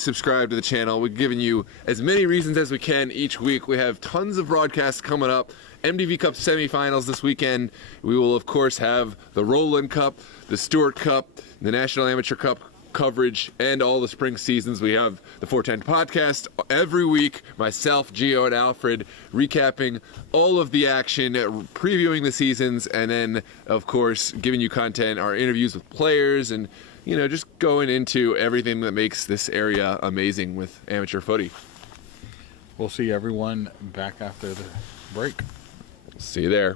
subscribe to the channel. We're giving you as many reasons as we can each week. We have tons of broadcasts coming up. MDV Cup semifinals this weekend. We will, of course, have the Roland Cup, the Stewart Cup, the National Amateur Cup coverage, and all the spring seasons. We have the 410 podcast every week, myself, Gio, and Alfred recapping all of the action, previewing the seasons, and then of course giving you content, our interviews with players, and just going into everything that makes this area amazing with amateur footy. We'll see everyone back after the break. See you there.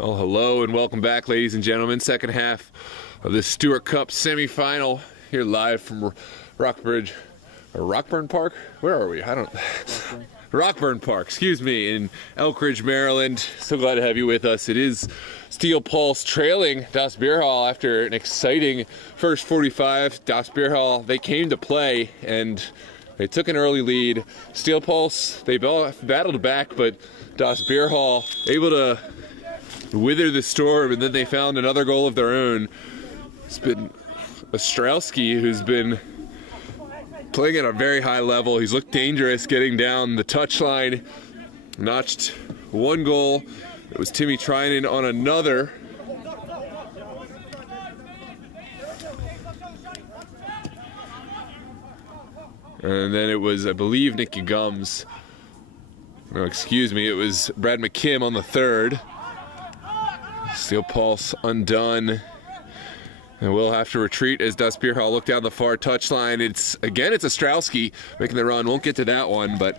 Well, hello and welcome back, ladies and gentlemen. Second half of the Stewart Cup semifinal here live from Rockburn Park? Where are we? Rockburn Park, excuse me, in Elk Ridge, Maryland. So glad to have you with us. It is Steel Pulse trailing Das Bierhalle after an exciting first 45. Das Bierhalle, they came to play and they took an early lead. Steel Pulse, they battled back, but Das Bierhalle able to wither the storm, and then they found another goal of their own. It's been Ostrowski, who's been playing at a very high level. He's looked dangerous getting down the touchline. Notched one goal. It was Timmy Trinan on another. And then it was, I believe, Nicky Gums. No, excuse me, it was Brad McKim on the third. Steel Pulse undone. And we'll have to retreat as Das Bierhalle look down the far touchline. It's Ostrowski making the run. Won't get to that one, but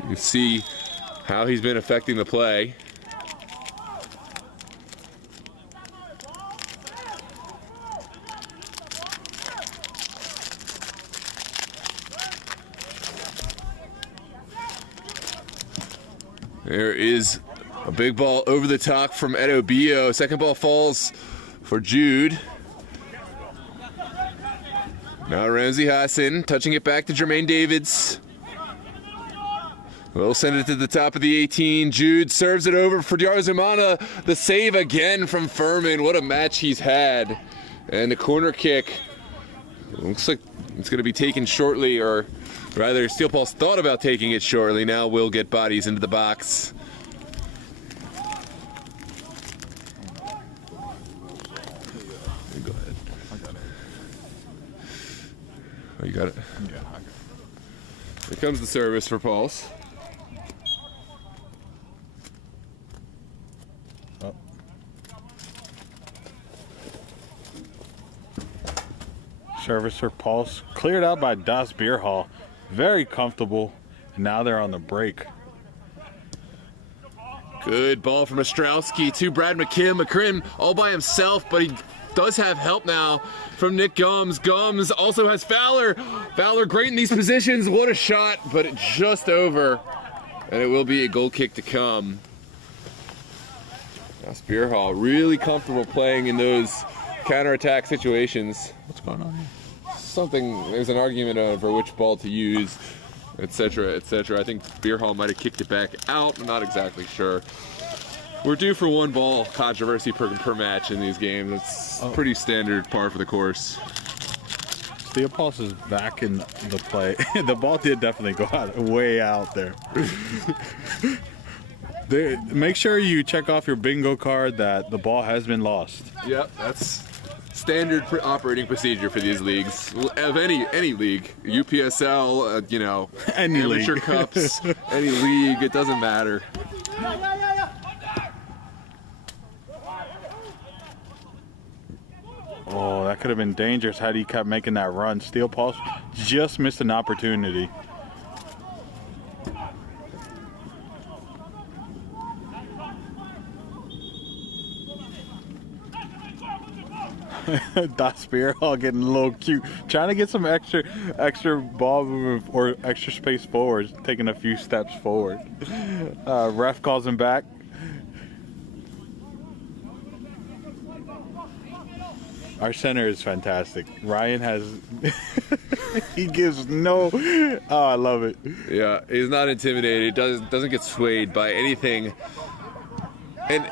you can see how he's been affecting the play. There is a big ball over the top from Ed Obio. Second ball falls for Jude. Now Ramsey Hassan touching it back to Jermaine Davids. We'll send it to the top of the 18. Jude serves it over for Diarzumana. The save again from Furman. What a match he's had. And the corner kick. Looks like it's going to be taken shortly, or rather Steel Pulse thought about taking it shortly. Now will get bodies into the box. Go ahead. I got it. Oh, you got it? Yeah, I got it. Here comes the service for Pulse. Oh. Service for Pulse cleared out by Das Bierhalle. Very comfortable. And now they're on the break. Good ball from Ostrowski to Brad McKim. McKim all by himself, but he does have help now from Nick Gums. Gums also has Fowler. Fowler great in these positions. What a shot, but it just over. And it will be a goal kick to come. Das Bierhalle really comfortable playing in those counterattack situations. What's going on here? There's an argument over which ball to use, etc., etc. I think Bierhalle might have kicked it back out. I'm not exactly sure. We're due for one ball controversy per match in these games. It's pretty standard par for the course. Steel Pulse is back in the play. The ball did definitely go way out there. Make sure you check off your bingo card that the ball has been lost. Yep, that's standard operating procedure for these leagues, of any league, UPSL, Any amateur league. cups, any league, it doesn't matter. Oh, that could have been dangerous had he kept making that run. Steel Pulse just missed an opportunity. Das Bierhalle getting a little cute, trying to get some extra ball movement or extra space forward, taking a few steps forward. Ref calls him back. Our center is fantastic. Ryan has he gives no. Oh, I love it. Yeah, he's not intimidated. Doesn't get swayed by anything, and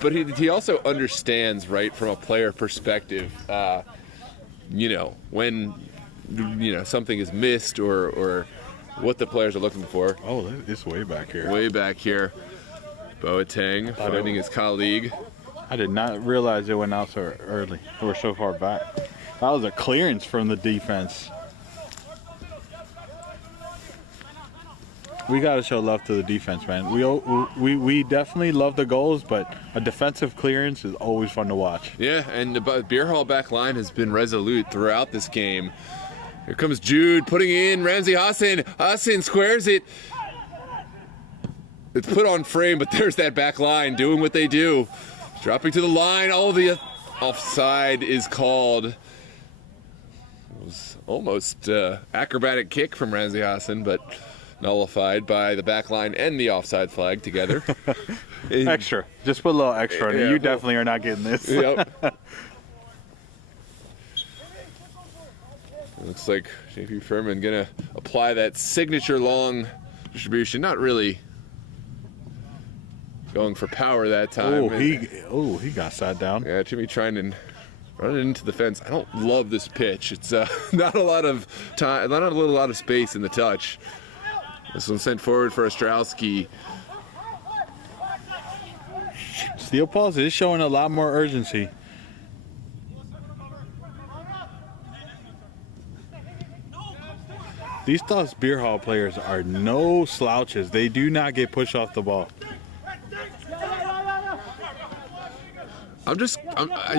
but he also understands, right, from a player perspective, when something is missed or what the players are looking for. Oh, it's way back here. Way back here. Boateng finding his colleague. I did not realize it went out so early. We're so far back. That was a clearance from the defense. We got to show love to the defense, man. We definitely love the goals, but a defensive clearance is always fun to watch. Yeah, and the Bierhalle back line has been resolute throughout this game. Here comes Jude putting in Ramsey Hassan. Hassan squares it. It's put on frame, but there's that back line doing what they do. Dropping to the line. Oh, the offside is called. It was almost acrobatic kick from Ramsey Hassan, but nullified by the back line and the offside flag together. Extra. Just put a little extra in it. Yeah, You definitely are not getting this. Yep. Looks like JP Furman gonna apply that signature long distribution. Not really going for power that time. He got sat down. Yeah, Jimmy Trinan running into the fence. I don't love this pitch. It's not a lot of time, not a lot of space in the touch. This one sent forward for Ostrowski. Steel Pulse is showing a lot more urgency. These Thoughts Beer Hall players are no slouches. They do not get pushed off the ball.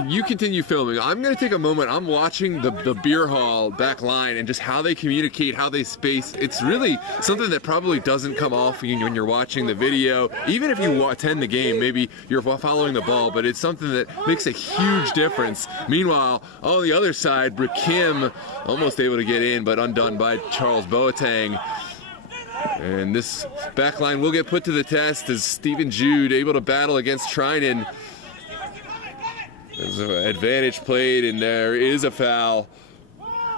You continue filming. I'm going to take a moment. I'm watching the beer hall back line and just how they communicate, how they space. It's really something that probably doesn't come off when you're watching the video. Even if you attend the game, maybe you're following the ball, but it's something that makes a huge difference. Meanwhile, on the other side, Kim almost able to get in, but undone by Charles Boateng. And this back line will get put to the test as Stephen Jude able to battle against Trinan. There's an advantage played, and there is a foul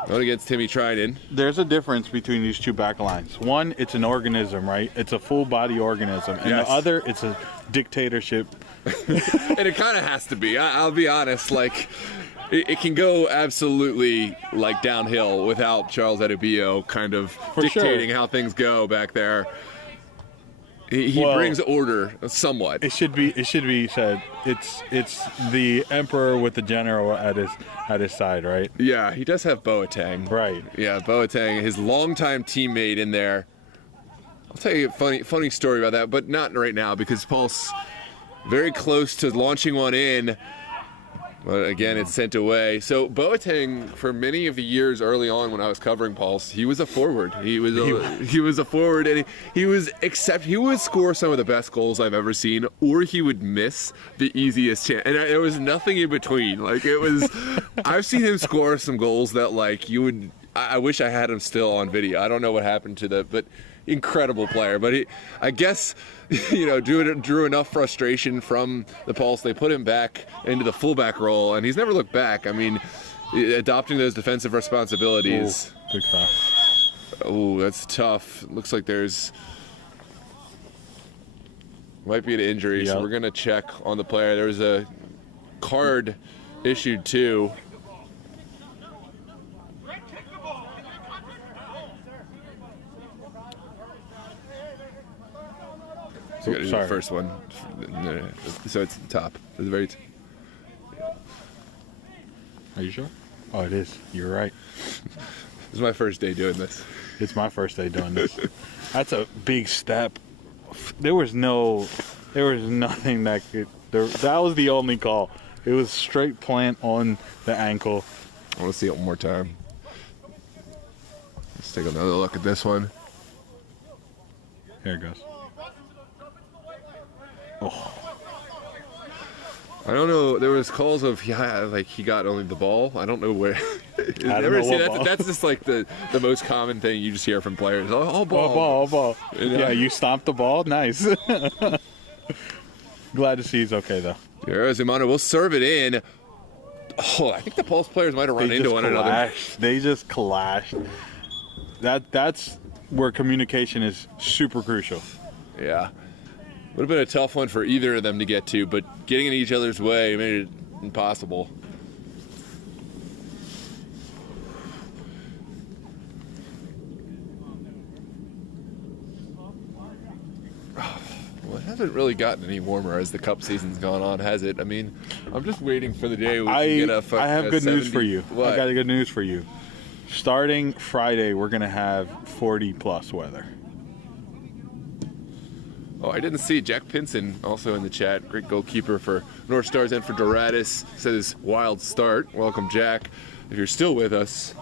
going against Timmy Trinan. There's a difference between these two back lines. One, it's an organism, right? It's a full body organism. And Yes. the other, it's a dictatorship. And it kind of has to be. I'll be honest. Like, it can go absolutely like downhill without Charles Edibio kind of dictating how things go back there. He brings order somewhat. It should be said. It's the emperor with the general at his side, right? Yeah, he does have Boateng. Right. Yeah, Boateng, his longtime teammate in there. I'll tell you a funny story about that, but not right now because Pulse very close to launching one in. But again, it's sent away. So Boateng, for many of the years early on when I was covering Pulse, he was a forward. He was a forward, and he would score some of the best goals I've ever seen, or he would miss the easiest chance. And there was nothing in between. Like it was, I've seen him score some goals that like you would. I wish I had him still on video. I don't know what happened to that, but incredible player. But I guess, drew enough frustration from the Pulse. They put him back into the fullback role, and he's never looked back. I mean, adopting those defensive responsibilities. Ooh, good foul. Oh, that's tough. Looks like might be an injury, so we're gonna check on the player. There's a card issued too. So we gotta do the first one. So it's the top. It's the very Are you sure? Oh, it is. You're right. This is my first day doing this. It's my first day doing this. That's a big step. There was nothing that could. That was the only call. It was straight plant on the ankle. I want to see it one more time. Let's take another look at this one. Here it goes. Oh. I don't know. There was calls of he got only the ball. I don't know where. I don't know what ball. That's just like the most common thing you just hear from players. Oh, ball. Oh, ball. Yeah, you stomped the ball. Nice. Glad to see he's okay though. Zimano will serve it in. Oh, I think the Pulse players might have run into one another. They just clashed. That's where communication is super crucial. Yeah. Would have been a tough one for either of them to get to, but getting in each other's way made it impossible. Well, it hasn't really gotten any warmer as the Cup season's gone on, has it? I mean, I'm just waiting for the day we can get I have good news for you. What? I got good news for you. Starting Friday, we're going to have 40-plus weather. Oh, I didn't see Jack Pinson also in the chat. Great goalkeeper for North Stars and for Doratus. Says wild start. Welcome, Jack. If you're still with us.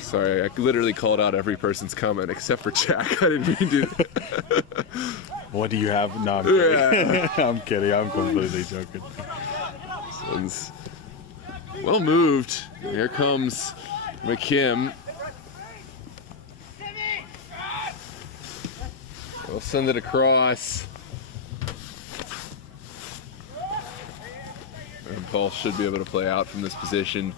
Sorry, I literally called out every person's comment except for Jack. I didn't mean to. What do you have? No, I'm kidding. Yeah. I'm kidding. I'm completely joking. This one's well moved. Here comes McKim. We'll send it across. And ball should be able to play out from this position.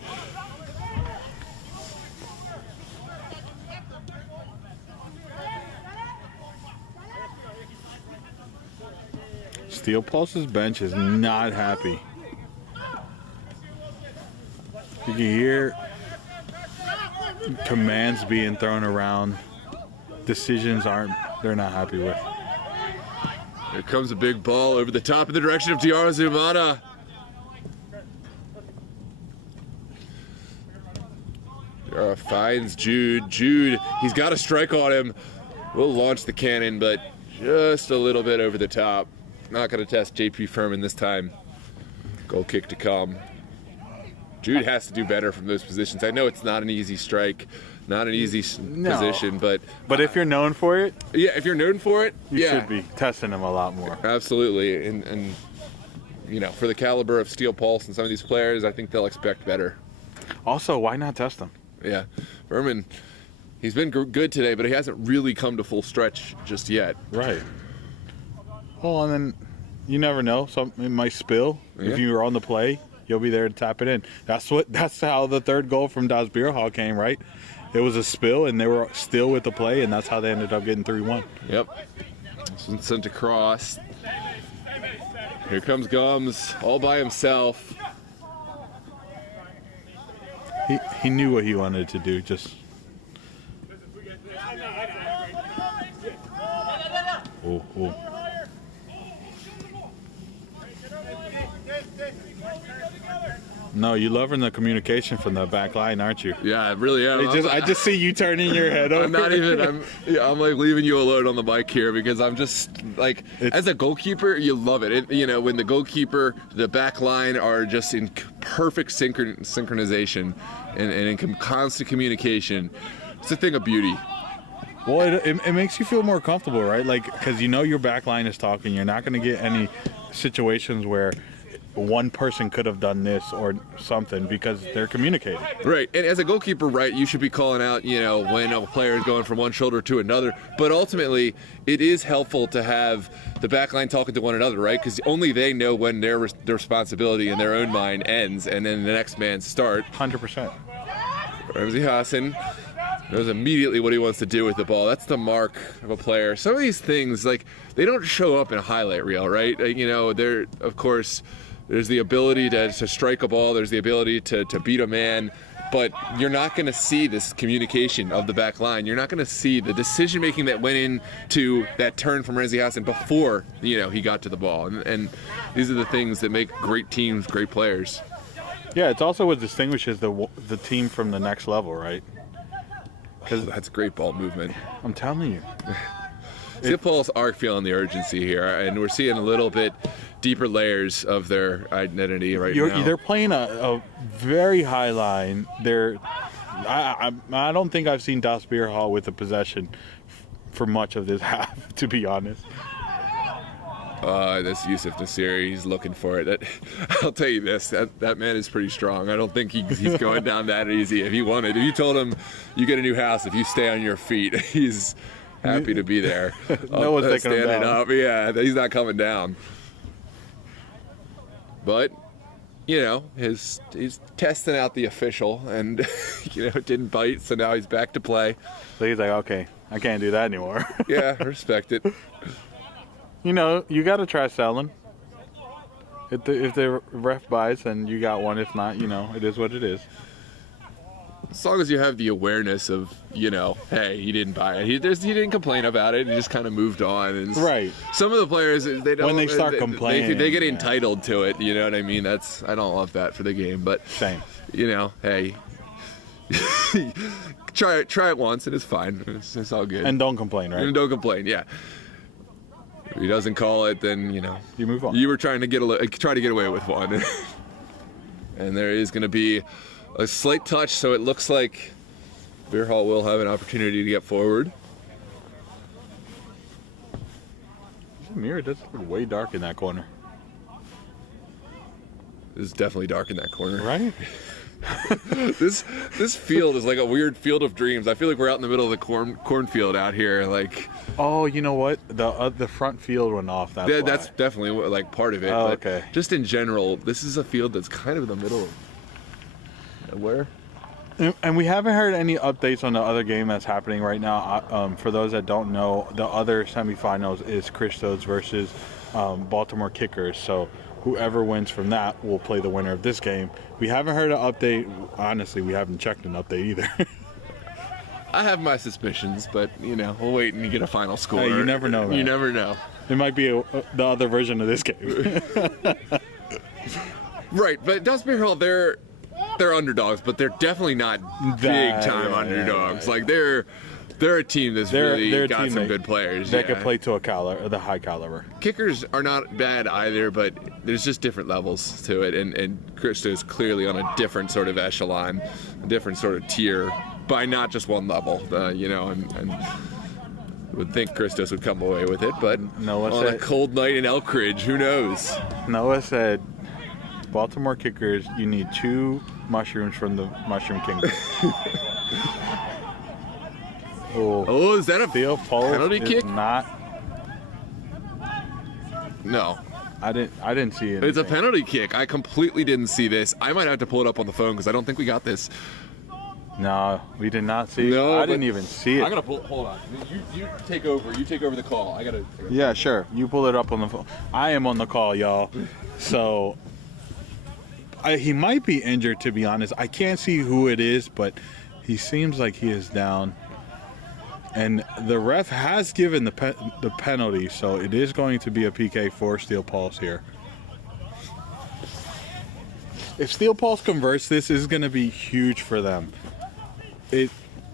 Steel Pulse's bench is not happy. You can hear commands being thrown around. Decisions they're not happy with. Here comes a big ball over the top in the direction of Diarra Zumata. Diarra finds Jude. Jude, he's got a strike on him. Will launch the cannon, but just a little bit over the top. Not going to test JP Furman this time. Goal kick to come. Jude has to do better from those positions. I know it's not an easy strike, not an easy position, but if you're known for it, yeah, if you're known for it, you yeah, should be testing him a lot more. Absolutely, and you know, for the caliber of Steel Pulse and some of these players, I think they'll expect better. Also, why not test him? Yeah, Furman, he's been good today, but he hasn't really come to full stretch just yet. Right. Well, and then you never know. Something might spill. Yeah. If you were on the play, you'll be there to tap it in. That's how the third goal from Das Bierhalle came, right? It was a spill, and they were still with the play, and that's how they ended up getting 3-1. Yep. This one's sent across. Here comes Gums, all by himself. He knew what he wanted to do. Just. Oh. No, you're loving the communication from the back line, aren't you? Yeah, I really am. I just see you turning your head over. I'm like leaving you alone on the mic here because I'm just like, as a goalkeeper, you love it. You know, when the goalkeeper, the back line are just in perfect synchronization and in constant communication, it's a thing of beauty. Well, it makes you feel more comfortable, right? Like, because you know your back line is talking. You're not going to get any situations where one person could have done this or something because they're communicating. Right, and as a goalkeeper, right, you should be calling out, you know, when a player is going from one shoulder to another. But ultimately, it is helpful to have the back line talking to one another, right? Because only they know when their responsibility in their own mind ends and then the next man start. 100%. Ramsey Hassan knows immediately what he wants to do with the ball. That's the mark of a player. Some of these things, like, they don't show up in a highlight reel, right? You know, they're, of course, there's the ability to strike a ball. There's the ability to beat a man. But you're not going to see this communication of the back line. You're not going to see the decision-making that went into that turn from Ramsey Hassan before, you know, he got to the ball. And these are the things that make great teams great players. Yeah, it's also what distinguishes the team from the next level, right? Because that's great ball movement. I'm telling you. Steel Pulse are feeling the urgency here, and we're seeing a little bit deeper layers of their identity right now. They're playing a very high line. I don't think I've seen Das Bierhalle with the possession for much of this half, to be honest. That's Yusuf Nassiri. He's looking for it. I'll tell you this, that man is pretty strong. I don't think he's going down that easy. If you told him you get a new house if you stay on your feet, he's happy to be there. No one's taking him down. Up. Yeah, he's not coming down. But, you know, he's testing out the official, and you know, it didn't bite, so now he's back to play. So he's like, okay, I can't do that anymore. Yeah, respect it. You know, you got to try selling. If the ref buys, then you got one. If not, you know, it is what it is. As long as you have the awareness of, you know, hey, he didn't buy it. He didn't complain about it. He just kind of moved on. And right. Some of the players, they don't. When they start complaining, they get entitled to it. You know what I mean? I don't love that for the game. But same. You know, hey, try it once and it's fine. It's all good. And don't complain, right? And don't complain. Yeah. If he doesn't call it, then, you know, you move on. You were trying to get away with one. And there is going to be a slight touch, so it looks like Bierhalle will have an opportunity to get forward. a mirror? It does look way dark in that corner. It's definitely dark in that corner. Right? This field is like a weird field of dreams. I feel like we're out in the middle of the cornfield out here. Like, oh, you know what? The front field went off. That's definitely like part of it. Oh, but okay. Just in general, this is a field that's kind of in the middle of where. And we haven't heard any updates on the other game that's happening right now. For those that don't know, the other semifinals is Christos versus Baltimore Kickers. So whoever wins from that will play the winner of this game. We haven't heard an update. Honestly, we haven't checked an update either. I have my suspicions, but we'll wait and get a final score. Hey, you never know, man. You never know. It might be the other version of this game. Right, but Bierhalle, they're underdogs, but they're definitely not big time underdogs. Yeah. Like they're a team that's really got some good players. That could play to the high caliber. Kickers are not bad either, but there's just different levels to it, and Christos clearly on a different sort of echelon, a different sort of tier by not just one level. And would think Christos would come away with it, but on a cold night in Elk Ridge, who knows? Noah said, Baltimore Kickers, you need 2 mushrooms from the Mushroom Kingdom. Oh, is that a penalty kick? Not. No. I didn't see it. It's a penalty kick. I completely didn't see this. I might have to pull it up on the phone because I don't think we got this. No, we did not see it. No, I didn't even see it. I'm gonna hold on. You take over. You take over the call. I gotta. Yeah, sure. You pull it up on the phone. I am on the call, y'all. So he might be injured, to be honest. I can't see who it is, but he seems like he is down. And the ref has given the penalty, so it is going to be a PK for Steel Pulse here. If Steel Pulse converts this is going to be huge for them. It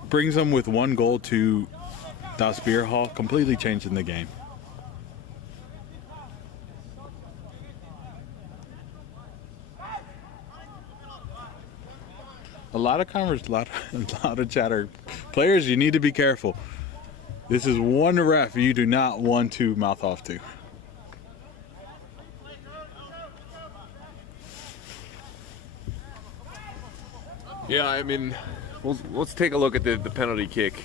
brings them with 1 goal to Das Bierhalle, completely changing the game. A lot of chatter. Players, you need to be careful. This is one ref you do not want to mouth off to. Yeah, I mean, let's take a look at the penalty kick.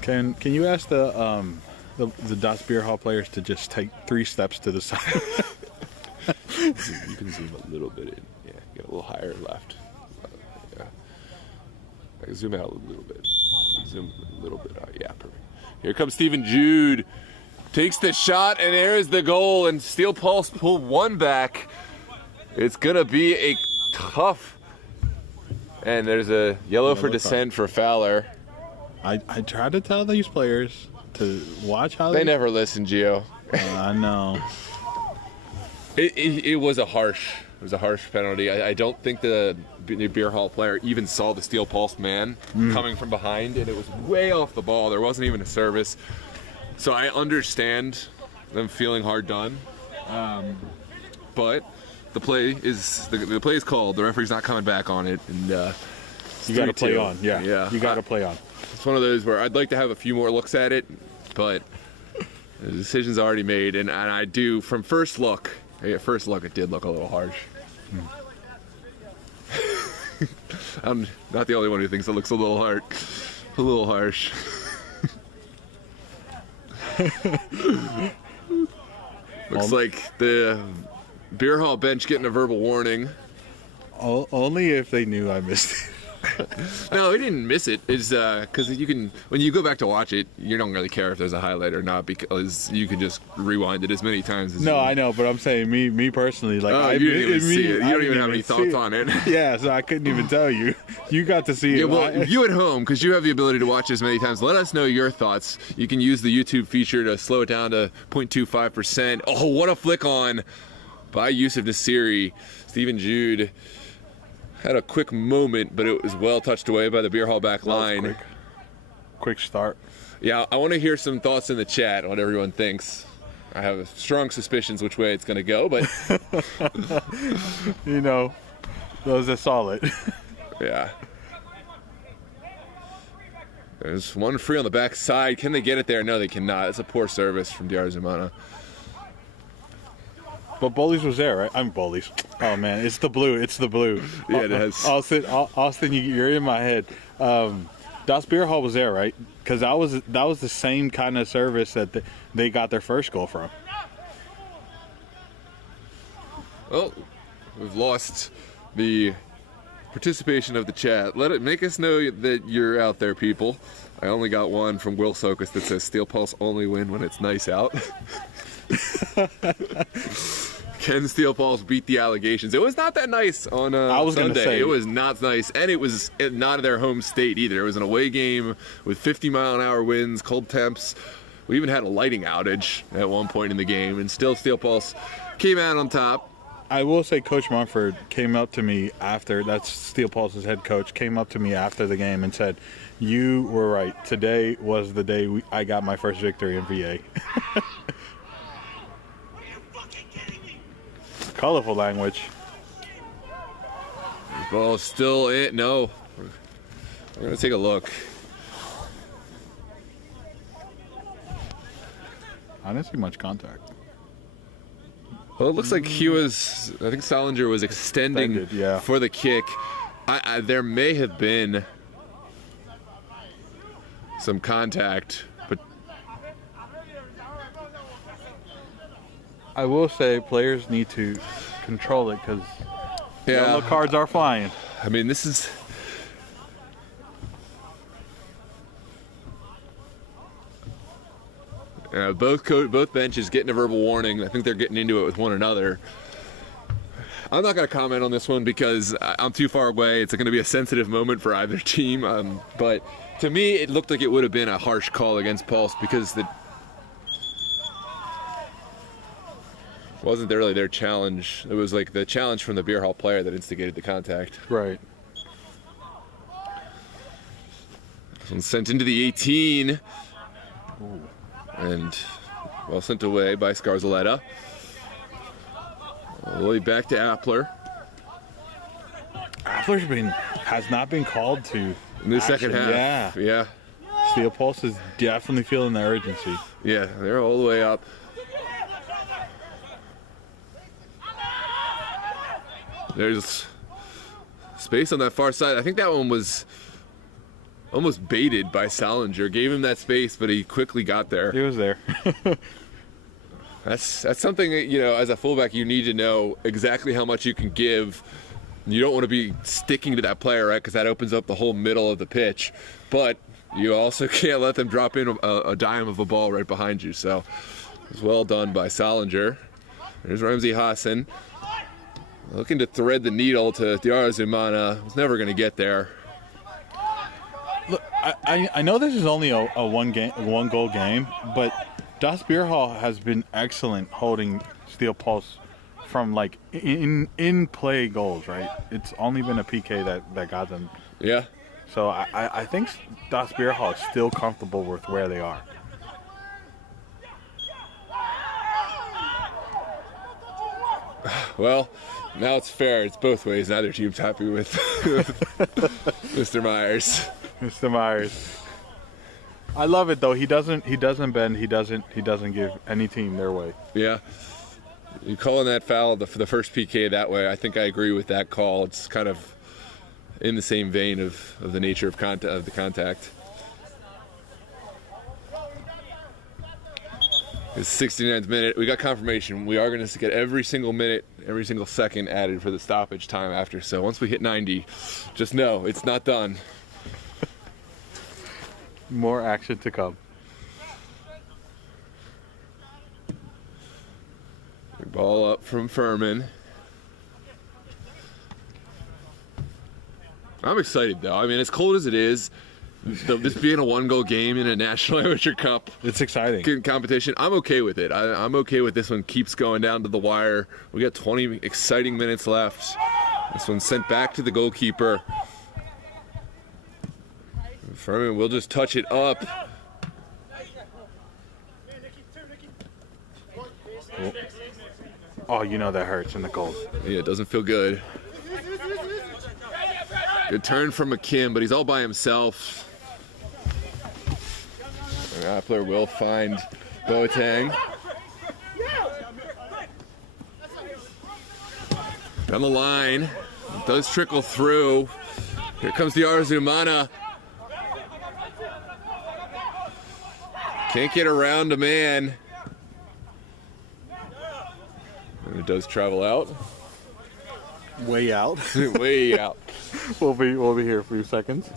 Can you ask the Das Bierhalle players to just take 3 steps to the side? You can zoom a little bit in. Yeah, get a little higher left. Yeah. I can zoom out a little bit. Zoom a little bit out. Yeah, perfect. Here comes Stephen Jude. Takes the shot, and there is the goal. And Steel Pulse pull 1 back. It's going to be a tough. And there's a yellow for dissent for Fowler. I try to tell these players to watch how they never listen, Gio. I know. It was a harsh penalty. I don't think the Bierhalle player even saw the Steel Pulse man coming from behind, and it was way off the ball. There wasn't even a service. So I understand them feeling hard done, but the play is called. The referee's not coming back on it, and you got to play on. Yeah. You got to play on. It's one of those where I'd like to have a few more looks at it, but the decision's already made, and I do from first look. At first look, it did look a little harsh. I'm not the only one who thinks it looks a little harsh. Looks like the Bierhalle bench getting a verbal warning. Only if they knew I missed it. No, he didn't miss it. Is because when you go back to watch it, you don't really care if there's a highlight or not because you can just rewind it as many times as I know, but I'm saying me personally, like you didn't even see it. You don't even have any thoughts on it. Yeah, so I couldn't even tell you. You got to see it. Yeah, well, you at home, because you have the ability to watch as many times. Let us know your thoughts. You can use the YouTube feature to slow it down to 0.25%. Oh, what a flick on by Yusuf Nassiri. Stephen Jude had a quick moment, but it was well touched away by the Bierhalle back line. Quick start. Yeah, I want to hear some thoughts in the chat on what everyone thinks. I have strong suspicions which way it's going to go, but those are solid. Yeah. There's one free on the back side. Can they get it there? No, they cannot. It's a poor service from Zumana. But Bowley's was there, right? I'm Bowley's. Oh man, it's the blue. It's the blue. Yeah, it is. Austin, you're in my head. Das Bierhalle was there, right? Because that was the same kind of service that they got their first goal from. Well, we've lost the participation of the chat. Make us know that you're out there, people. I only got one from Will Sokus that says Steel Pulse only win when it's nice out. Can Steel Pulse beat the allegations? It was not that nice on Sunday. It was not nice, and it was not their home state either. It was an away game with 50-mile-an-hour winds, cold temps. We even had a lighting outage at one point in the game, and still Steel Pulse came out on top. I will say Coach Mumford came up to me after, that's Steel Pulse's head coach, came up to me after the game and said, "You were right. Today was the day I got my first victory in VA." Colorful language. Ball still in. No. We're going to take a look. I didn't see much contact. Well, it looks like I think Salinger was extending for the kick. There may have been some contact, but I will say players need to control it because yellow cards are flying. I mean, this is... both benches getting a verbal warning. I think they're getting into it with one another. I'm not going to comment on this one because I'm too far away. It's going to be a sensitive moment for either team. But to me, it looked like it would have been a harsh call against Pulse because it wasn't really their challenge. It was like the challenge from the Bierhalle player that instigated the contact. Right. This one's sent into the 18. Ooh. And well sent away by Scarzaletta. All the way back to Appler. Appler's has not been called to in the second half. Yeah. Steel Pulse is definitely feeling the urgency. Yeah, they're all the way up. There's space on that far side. I think that one was almost baited by Salinger. Gave him that space, but he quickly got there. He was there. That's something that, as a fullback, you need to know exactly how much you can give. You don't want to be sticking to that player, right? Because that opens up the whole middle of the pitch. But you also can't let them drop in a dime of a ball right behind you. So it was well done by Salinger. There's Ramsey Hassan. Looking to thread the needle to Zumana. Was never going to get there. Look, I know this is only a one goal game, but Das Bierhalle has been excellent holding Steel Pulse from like in play goals, right? It's only been a PK that got them. Yeah. So I think Das Bierhalle is still comfortable with where they are. Well, now it's fair. It's both ways. Neither team's happy with Mr. Myers. Mr. Myers. I love it though. He doesn't bend. He doesn't give any team their way. Yeah. You calling that foul for the first PK that way? I think I agree with that call. It's kind of in the same vein of the nature of the contact. It's 69th minute. We got confirmation. We are going to get every single minute, every single second added for the stoppage time after. So once we hit 90, just know it's not done. More action to come. Ball up from Furman. I'm excited though. I mean, as cold as it is, this being a one-goal game in a National Amateur Cup, it's exciting competition. I'm okay with it. I'm okay with this one. Keeps going down to the wire. We got 20 exciting minutes left. This one's sent back to the goalkeeper. Furman will just touch it up. Oh, you know that hurts in the cold. Yeah, it doesn't feel good. Good turn from McKim, but he's all by himself. Appler will find Boateng. Down the line. It does trickle through. Here comes the Arzumana. Can't get around a man. And it does travel out. Way out. Way out. We'll be here for a few seconds.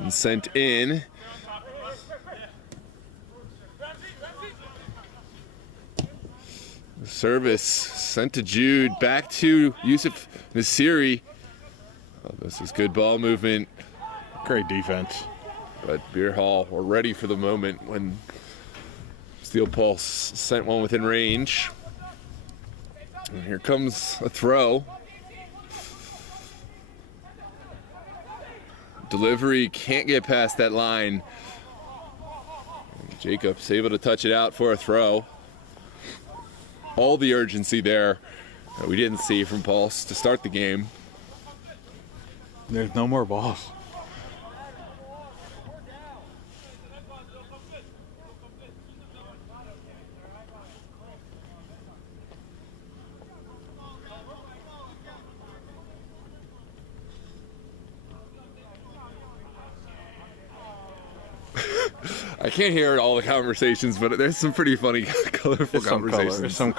And sent in. Service sent to Jude, back to Yusuf Nasiri. Oh, this is good ball movement. Great defense. But Bierhalle were ready for the moment when Steel Pulse sent one within range. And here comes a throw. Delivery can't get past that line. Jacobs able to touch it out for a throw. All the urgency there that we didn't see from Pulse to start the game. There's no more balls. I can't hear all the conversations, but there's some pretty funny, colorful conversations. There's some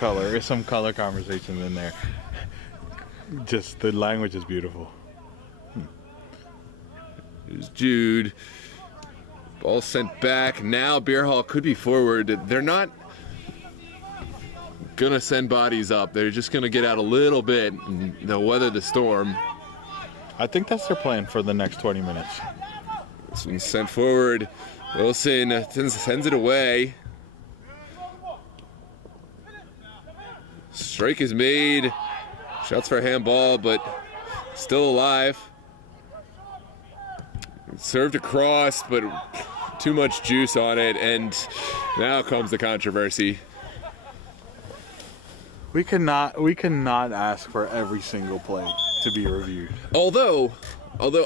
color conversations in there. Just the language is beautiful. There's Jude. Ball sent back. Now Bierhalle could be forward. They're not gonna send bodies up. They're just gonna get out a little bit and they'll weather the storm. I think that's their plan for the next 20 minutes. This one's sent forward. Wilson sends it away. Strike is made. Shouts for a handball, but still alive. Served across, but too much juice on it, and now comes the controversy. We cannot ask for every single play to be reviewed. Although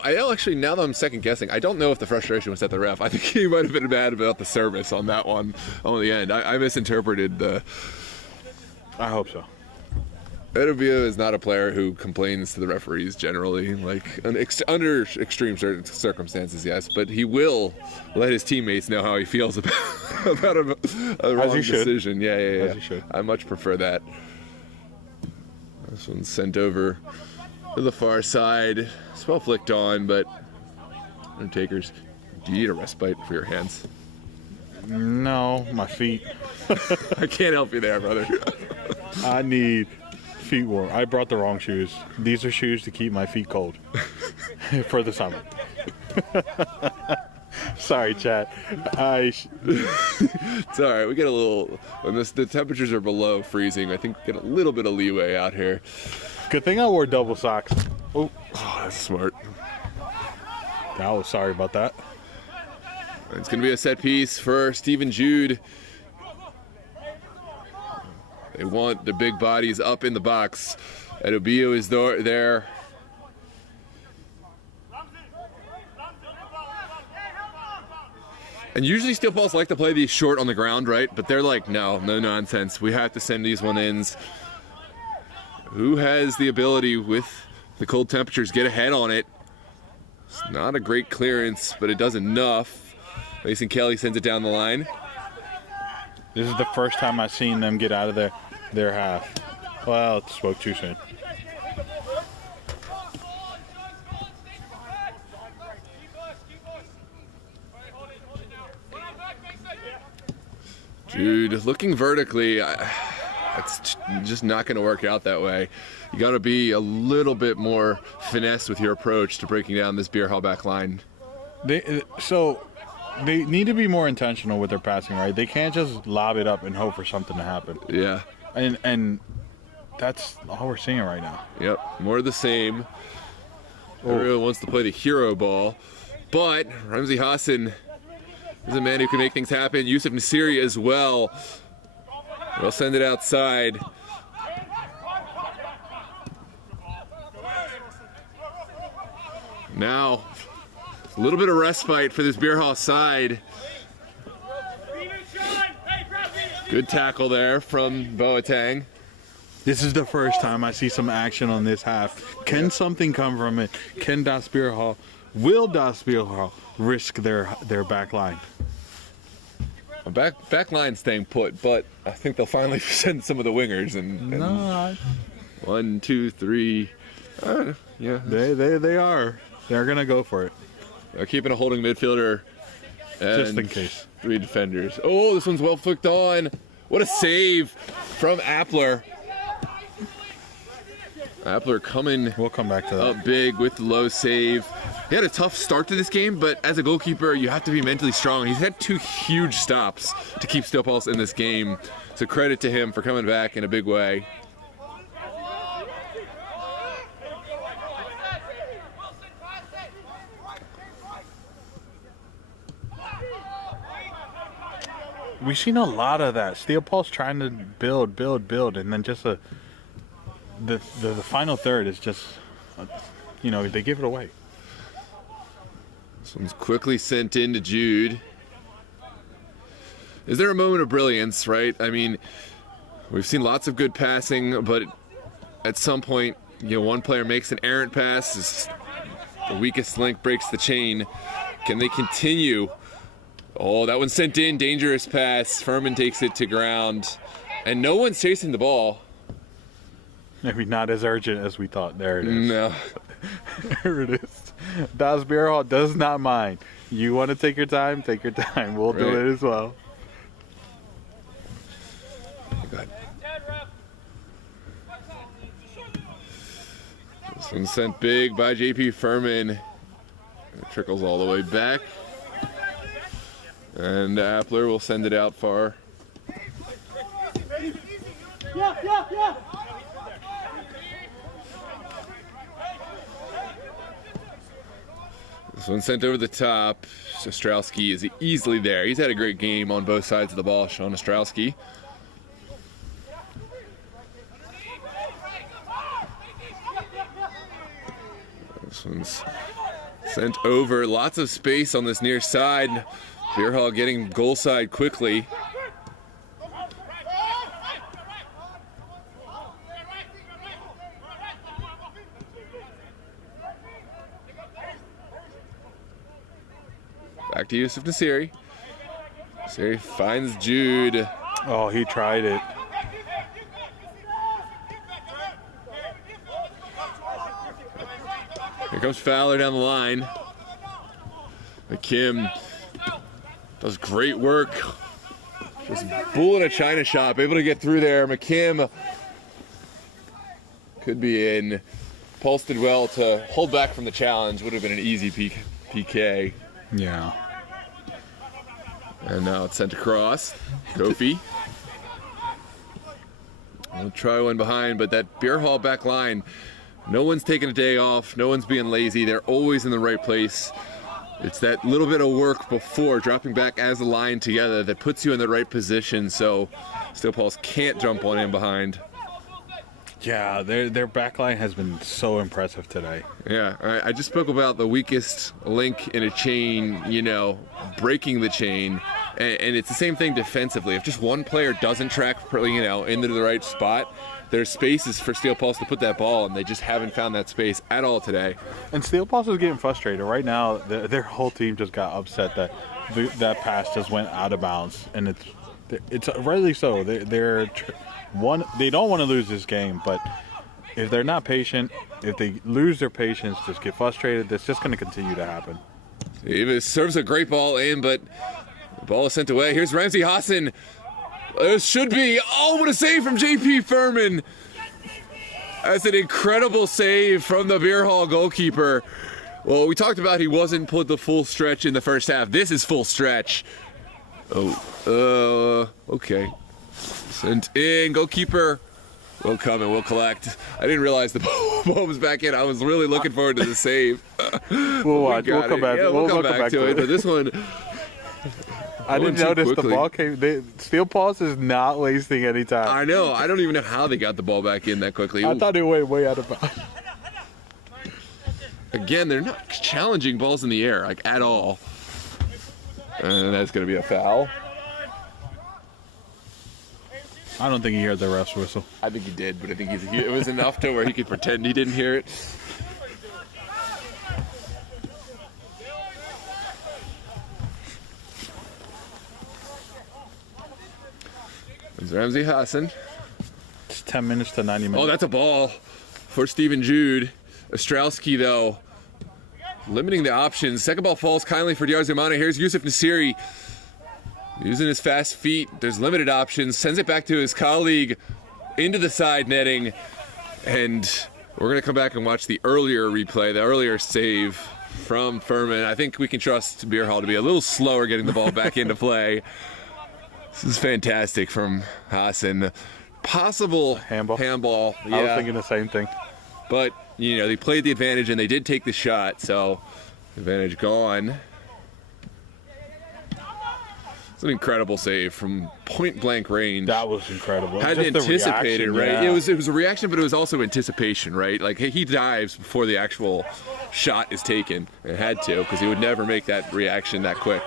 I actually, now that I'm second guessing, I don't know if the frustration was at the ref. I think he might have been mad about the service on that one on the end. I misinterpreted the. I hope so. Edovia is not a player who complains to the referees generally, like under extreme circumstances, yes, but he will let his teammates know how he feels about a wrong decision. Yeah. As he should. I much prefer that. This one's sent over to the far side. It's well flicked on, but Undertakers, do you need a respite for your hands? No, my feet. I can't help you there, brother. I need feet warm. I brought the wrong shoes. These are shoes to keep my feet cold for the summer. Sorry, chat. It's all right. We get a little when the temperatures are below freezing. I think we get a little bit of leeway out here. Good thing I wore double socks. Oh, that's smart. Sorry about that. It's going to be a set piece for Stephen Jude. They want the big bodies up in the box. Edobio is there. And usually Steel Pulse like to play these short on the ground, right? But they're like, no nonsense. We have to send these one-ins. Who has the ability with the cold temperatures get ahead on it? It's not a great clearance, but it does enough. Mason Kelly sends it down the line. This is the first time I've seen them get out of their half. Well, it spoke too soon. Jude looking vertically. It's just not going to work out that way. You got to be a little bit more finesse with your approach to breaking down this Bierhalle back line. They need to be more intentional with their passing, right? They can't just lob it up and hope for something to happen. Yeah. And that's all we're seeing right now. Yep, more of the same. Everyone wants to play the hero ball, but Ramzi Hassan is a man who can make things happen. Yusuf Nasiri as well. We'll send it outside. Now, a little bit of respite for this Bierhalle side. Good tackle there from Boateng. This is the first time I see some action on this half. Can something come from it? Can Das Bierhalle, will Das Bierhalle risk their back line? Back line staying put, but I think they'll finally send some of the wingers and No. 1, 2, 3. Yeah, They are. They're gonna go for it. they're keeping a holding midfielder. And Just in case. 3 defenders. Oh, this one's well flicked on. What a save from Appler. Appler coming We'll come back to that. up big with the low save. He had a tough start to this game, but as a goalkeeper, you have to be mentally strong. He's had 2 huge stops to keep Steel Pulse in this game. So credit to him for coming back in a big way. We've seen a lot of that. Steel Pulse trying to build, and then just the final third is just, they give it away. This one's quickly sent in to Jude. Is there a moment of brilliance, right? I mean, we've seen lots of good passing, but at some point, one player makes an errant pass, the weakest link breaks the chain. Can they continue? Oh, that one's sent in, dangerous pass. Furman takes it to ground, and no one's chasing the ball. Maybe not as urgent as we thought. There it is. No. There it is. Das Bierhalle does not mind. You want to take your time? Take your time. We'll do Right. it as well. Good. This one's sent big by JP Furman. It trickles all the way back. And Appler will send it out far. This one sent over the top. Ostrowski is easily there. He's had a great game on both sides of the ball, Sean Ostrowski. This one's sent over. Lots of space on this near side. Bierhalle getting goal side quickly. Back to Yusuf Nasiri. Nasiri finds Jude. Oh, he tried it. Here comes Fowler down the line. McKim does great work. Just bull in a china shop, able to get through there. McKim could be in. Pulse did well to hold back from the challenge. Would have been an easy PK. Yeah. And now it's sent across. Kofi. We'll try one behind, but that Bierhalle back line, no one's taking a day off. No one's being lazy. They're always in the right place. It's that little bit of work before dropping back as a line together that puts you in the right position, so Steel Pulse can't jump on in behind. Yeah, their back line has been so impressive today. Yeah, I just spoke about the weakest link in a chain, breaking the chain. And it's the same thing defensively. If just one player doesn't track, into the right spot, there's spaces for Steel Pulse to put that ball, and they just haven't found that space at all today. And Steel Pulse is getting frustrated. Right now, their whole team just got upset that that pass just went out of bounds. And it's rightly so. They don't want to lose this game, but if they're not patient, if they lose their patience, just get frustrated, that's just going to continue to happen. Davis serves a great ball in, but the ball is sent away. Here's Ramsey Hassan. This should be, what a save from JP Furman. That's an incredible save from the Bierhalle goalkeeper. Well, we talked about he wasn't put the full stretch in the first half. This is full stretch. Okay. Sent in, goalkeeper. We'll come and we'll collect. I didn't realize the ball was back in. I was really looking forward to the save. We'll watch. We'll come back. Yeah, we'll come back to it. But this one, I didn't too notice quickly. the ball came. Steel Pulse is not wasting any time. I know. I don't even know how they got the ball back in that quickly. I thought it went way out of bounds. Again, they're not challenging balls in the air, like, at all. And that's going to be a foul. I don't think he heard the ref's whistle. I think he did, but I think it was enough to where he could pretend he didn't hear it. It's Ramsey Hassan. It's 10 minutes to 90 minutes. Oh, that's a ball for Steven Jude. Ostrowski, though, limiting the options. Second ball falls kindly for Diarzumana. Here's Yusuf Nasiri using his fast feet. There's limited options. Sends it back to his colleague into the side netting. And we're going to come back and watch the earlier replay, the earlier save from Furman. I think we can trust Bierhalle to be a little slower getting the ball back into play. This is fantastic from Hassan. Possible handball. Yeah. I was thinking the same thing. But, you know, they played the advantage and they did take the shot, so advantage gone. It's an incredible save from point blank range. That was incredible. Hadn't anticipated, right? Yeah. It was a reaction, but it was also anticipation, right? Like he dives before the actual shot is taken. It had to, because he would never make that reaction that quick.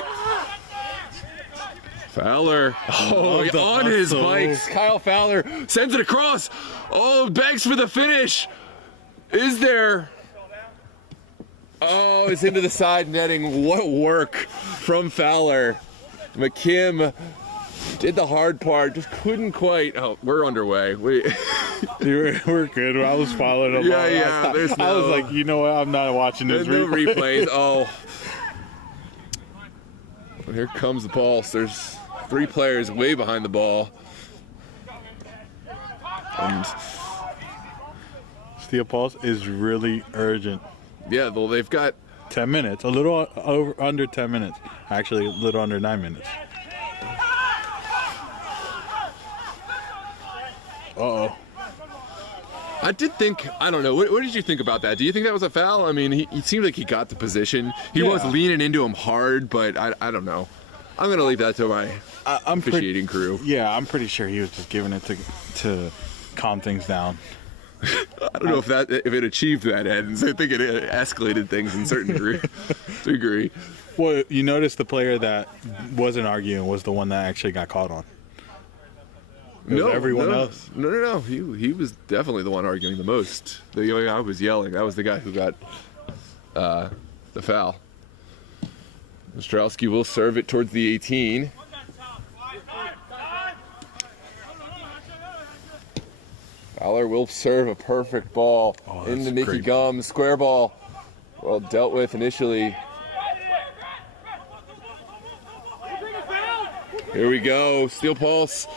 Fowler, on his bike. Kyle Fowler sends it across. Oh, begs for the finish. Is there? Oh, it's into the side netting. What work from Fowler. McKim did the hard part, just couldn't quite. Oh, we're underway. We're good. I was following him. Yeah. I was like, you know what? I'm not watching this there's replay. no replays. Oh. Well, here comes the pulse. There's 3 players way behind the ball. And Steel Pulse is really urgent. yeah, well, they've got 10 minutes, a little under 10 minutes. Actually, a little under 9 minutes. Uh-oh. I did think, I don't know, what did you think about that? Do you think that was a foul? I mean, he seemed like he got the position. He was leaning into him hard, but I don't know. I'm going to leave that to my officiating crew. Yeah, I'm pretty sure he was just giving it to calm things down. I don't know if it achieved that end. I think it escalated things in certain degree. Well, you notice the player that wasn't arguing was the one that actually got caught on. Everyone else. No. He was definitely the one arguing the most. The young guy was yelling. That was the guy who got the foul. Ostrowski will serve it towards the 18. Fowler will serve a perfect ball into Nicky Gum. Square ball. Well dealt with initially. Here we go. Steel Pulse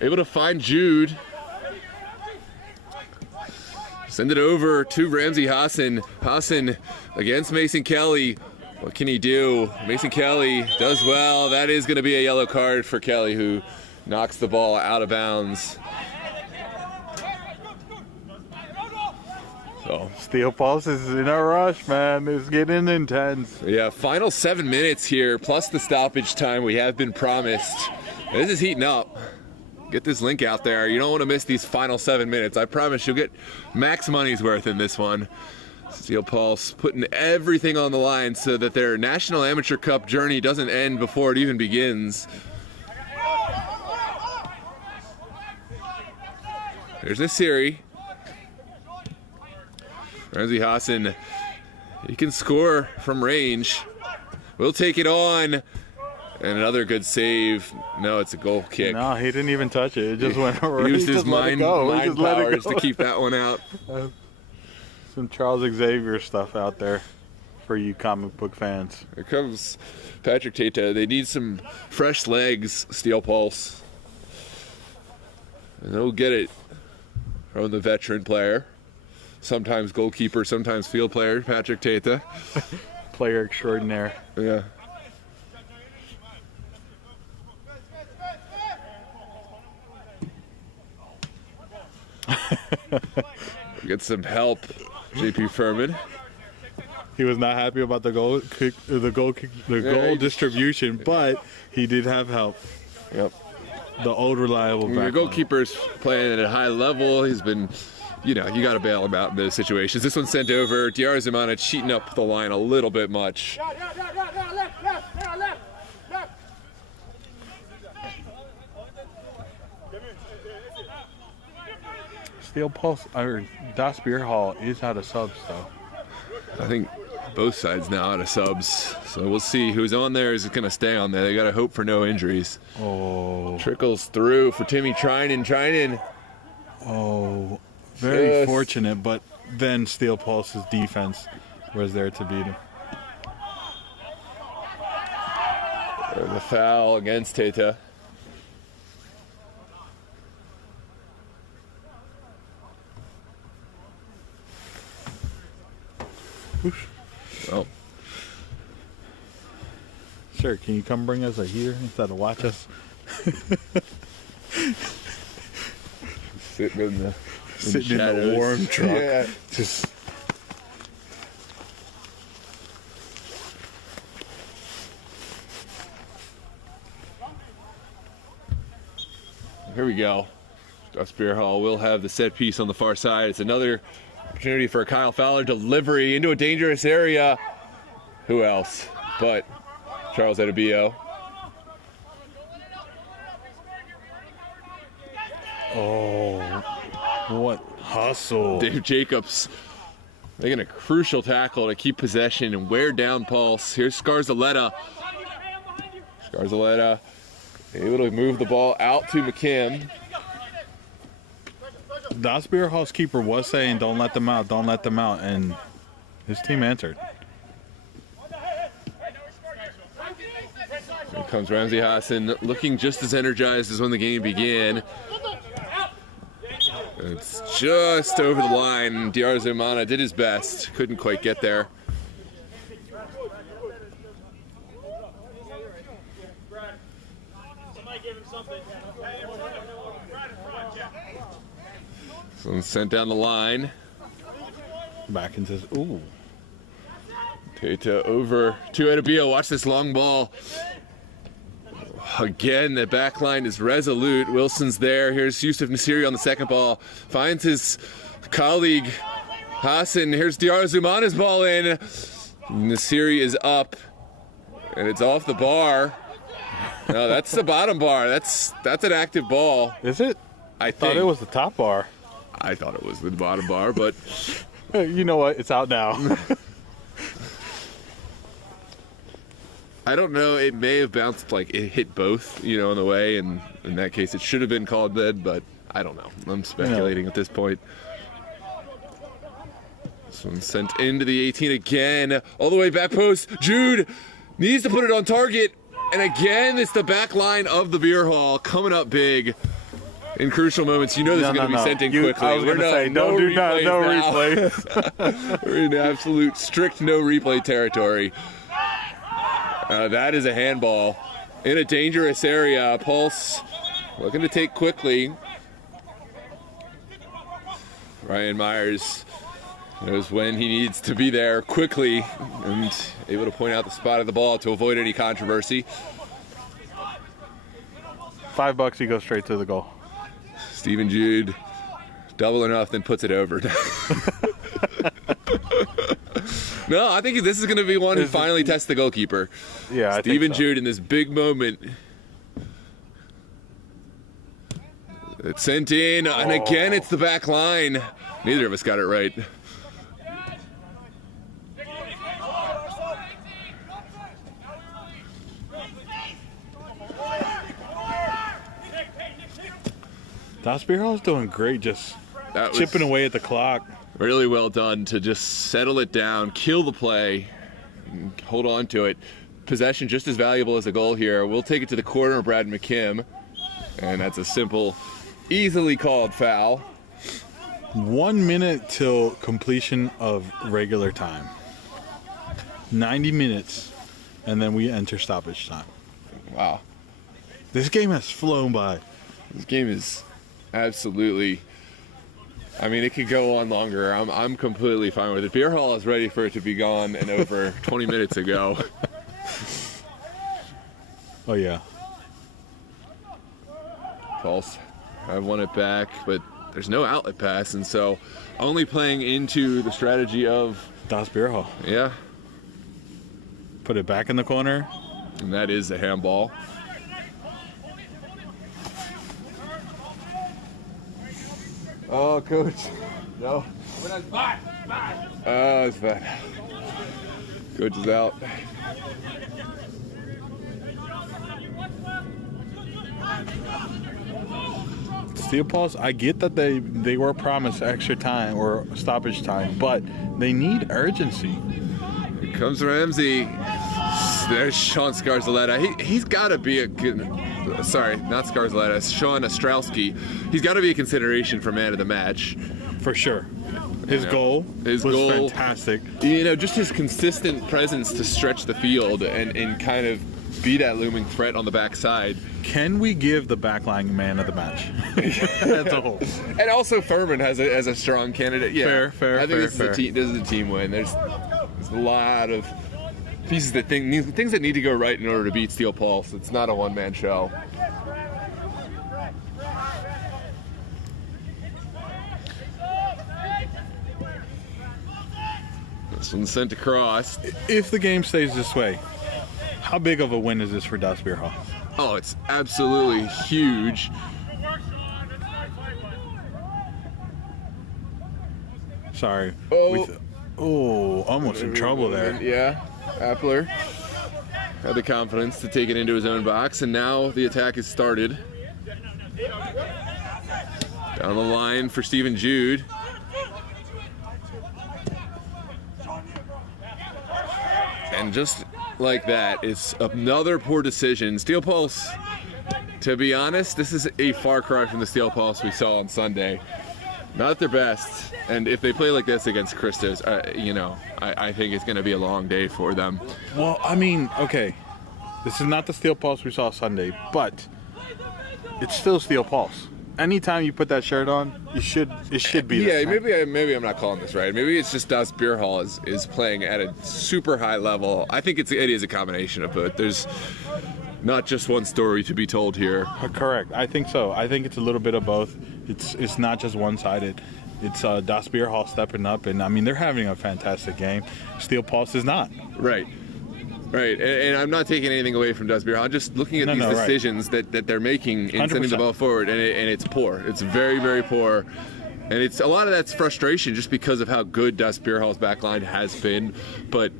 able to find Jude. Send it over to Ramsey Hassan. Hassan against Mason Kelly. What can he do? Mason Kelly does well. That is going to be a yellow card for Kelly, who knocks the ball out of bounds. So Steel Pulse is in a rush, man. It's getting intense. yeah, final 7 minutes here, plus the stoppage time we have been promised. This is heating up. Get this link out there. You don't want to miss these final 7 minutes. I promise you'll get max money's worth in this one. Steel Pulse putting everything on the line so that their National Amateur Cup journey doesn't end before it even begins. There's Nasiri. Ramsey Hassan, he can score from range. We'll take it on. And another good save. No, it's a goal kick. No, he didn't even touch it. It just went over. He used his mind powers to keep that one out. Some Charles Xavier stuff out there for you comic book fans. Here comes Patrick Tata. They need some fresh legs, Steel Pulse. And they'll get it from the veteran player. Sometimes goalkeeper, sometimes field player, Patrick Tata. Player extraordinaire. Yeah. Get some help, JP Furman. He was not happy about the goal distribution, but he did have help. Yep. The old reliable back. Your goalkeeper's playing at a high level. He's been, you got to bail him out in those situations. This one's sent over. Diarzumana cheating up the line a little bit much. Steel Pulse or Das Bierhalle is out of subs though. I think both sides now out of subs. So we'll see who's on there is going to stay on there. They got to hope for no injuries. Oh. Trickles through for Timmy Trinan. Oh, very fortunate, but then Steel Pulse's defense was there to beat him. The foul against Teta. Well, sir, can you come bring us a heater instead of watch us? Sitting in the warm truck. Yeah. Just here we go. Das Bierhalle will have the set piece on the far side. It's another opportunity for a Kyle Fowler delivery into a dangerous area. Who else but Charles Edibio? oh, what hustle! Dave Jacobs making a crucial tackle to keep possession and wear down Pulse. Here's Scarzaletta. Scarzaletta able to move the ball out to McKim. Das Bierhalle's keeper was saying, "Don't let them out, don't let them out," and his team answered. Here comes Ramsey Hassan, looking just as energized as when the game began. It's just over the line. Diarzumana did his best, couldn't quite get there. So sent down the line. Back and says, "Ooh." Teta over to Edibio. Watch this long ball. Again, the back line is resolute. Wilson's there. Here's Yusuf Nasiri on the second ball. Finds his colleague Hassan. Here's Diarzumana's ball in. Nasiri is up. And it's off the bar. No, that's the bottom bar. That's an active ball. Is it? I Thought it was the top bar. I thought it was the bottom bar, but You know what? It's out now. I don't know. It may have bounced, like it hit both, on the way, and in that case, it should have been called dead, but I don't know. I'm speculating at this point. This one's sent into the 18 again, all the way back post. Jude needs to put it on target, and again, it's the back line of the Bierhalle coming up big in crucial moments. This is going to be sent in quickly. I was going to say, no replays. We're in absolute strict no replay territory. That is a handball in a dangerous area. Pulse looking to take quickly. Ryan Myers knows when he needs to be there quickly and able to point out the spot of the ball to avoid any controversy. $5, he goes straight to the goal. Stephen Jude, double enough, then puts it over. No, I think this is going to be one who finally tests the goalkeeper. Yeah, I Stephen think so. Jude in this big moment. It's sent in, and again, it's the back line. Neither of us got it right. Das Bierhalle's doing great, just chipping away at the clock. Really well done to just settle it down, kill the play, and hold on to it. Possession just as valuable as a goal here. We'll take it to the corner of Brad McKim, and that's a simple, easily called foul. 1 minute till completion of regular time. 90 minutes, and then we enter stoppage time. Wow. This game has flown by. This game is absolutely I mean, it could go on longer. I'm completely fine with it. Bierhalle is ready for it to be gone and over 20 minutes ago. Oh, yeah. Pulse. I won it back, but there's no outlet pass, and so only playing into the strategy of Das Bierhalle. Yeah. Put it back in the corner. And that is a handball. Oh, coach. No. Oh, it's bad. Coach is out. Steel Pulse, I get that they were promised extra time or stoppage time, but they need urgency. Here comes Ramsey. There's Sean Scarzaletta. He's got to be a good. Sorry, not Scarzaletta. Sean Ostrowski. He's got to be a consideration for man of the match. For sure. His goal was fantastic. Just his consistent presence to stretch the field and kind of be that looming threat on the backside. Can we give the backline man of the match? That's a whole. And also Furman has a strong candidate. Yeah, fair. I think this is a team win. There's a lot of pieces things that need to go right in order to beat Steel Pulse. It's not a one-man show. This one's sent across. If the game stays this way, how big of a win is this for Das Bierhalle? Oh, it's absolutely huge. Sorry. Oh. Almost in trouble there. Yeah, Appler had the confidence to take it into his own box, and now the attack is started. Down the line for Stephen Jude. And just like that, it's another poor decision. Steel Pulse, to be honest, this is a far cry from the Steel Pulse we saw on Sunday. Not their best, and if they play like this against Christos, I think it's going to be a long day for them. Well, I mean, okay, this is not the Steel Pulse we saw Sunday, but it's still Steel Pulse. Anytime you put that shirt on, it should be. Yeah, maybe I'm not calling this right. Maybe it's just Das Bierhalle is playing at a super high level. I think it is a combination of both. There's not just one story to be told here. Correct. I think so. I think it's a little bit of both. It's not just one-sided. It's Das Bierhalle stepping up, and I mean they're having a fantastic game. Steel Pulse is not. Right. And I'm not taking anything away from Das Bierhalle. I'm just looking at these decisions that they're making in 100%. Sending the ball forward, and it's poor. It's very, very poor. And it's a lot of that's frustration just because of how good Das Bierhalle's backline has been, but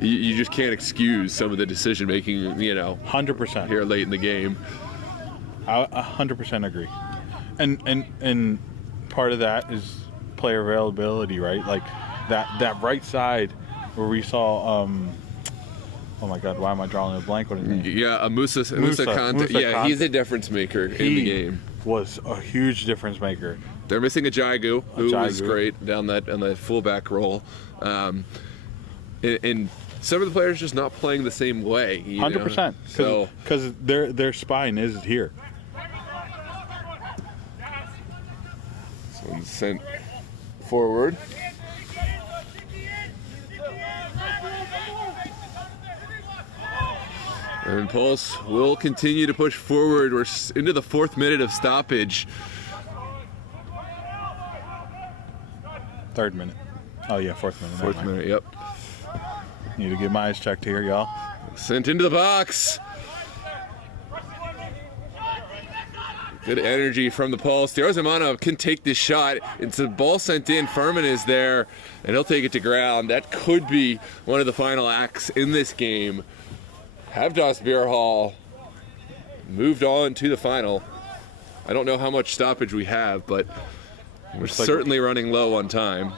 you just can't excuse some of the decision making, 100% here late in the game. I 100% agree. And part of that is player availability, right? Like that right side where we saw oh my God, why am I drawing a blank on his name? Yeah, Musa Kante. Yeah, he's a difference maker in the game. Was a huge difference maker. They're missing a Jaigu, who was great down on the fullback role. And some of the players just not playing the same way. 100%. Because their spine is here. This one's sent forward. And Pulse will continue to push forward. We're into the 4th minute of stoppage. 3rd minute. Oh yeah, 4th minute. 4th minute, yep. Need to get my eyes checked here, y'all. Sent into the box. Good energy from the Pulse. Diarzimano can take this shot. It's a ball sent in. Furman is there, and he'll take it to ground. That could be one of the final acts in this game. Have Das Bierhalle moved on to the final. I don't know how much stoppage we have, but we're certainly running low on time.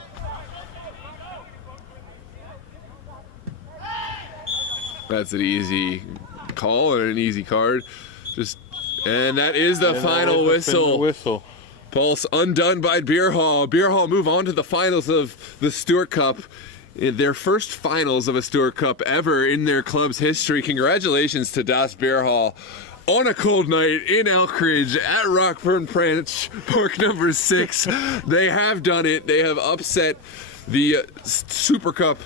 That's an easy call and an easy card. And that is the final whistle. Pulse undone by Bierhalle. Bierhalle move on to the finals of the Stewart Cup. Their first finals of a Stewart Cup ever in their club's history. Congratulations to Das Bierhalle. on a cold night in Elkridge at Rockburn Branch Park number 6. They have done it. They have upset the Super Cup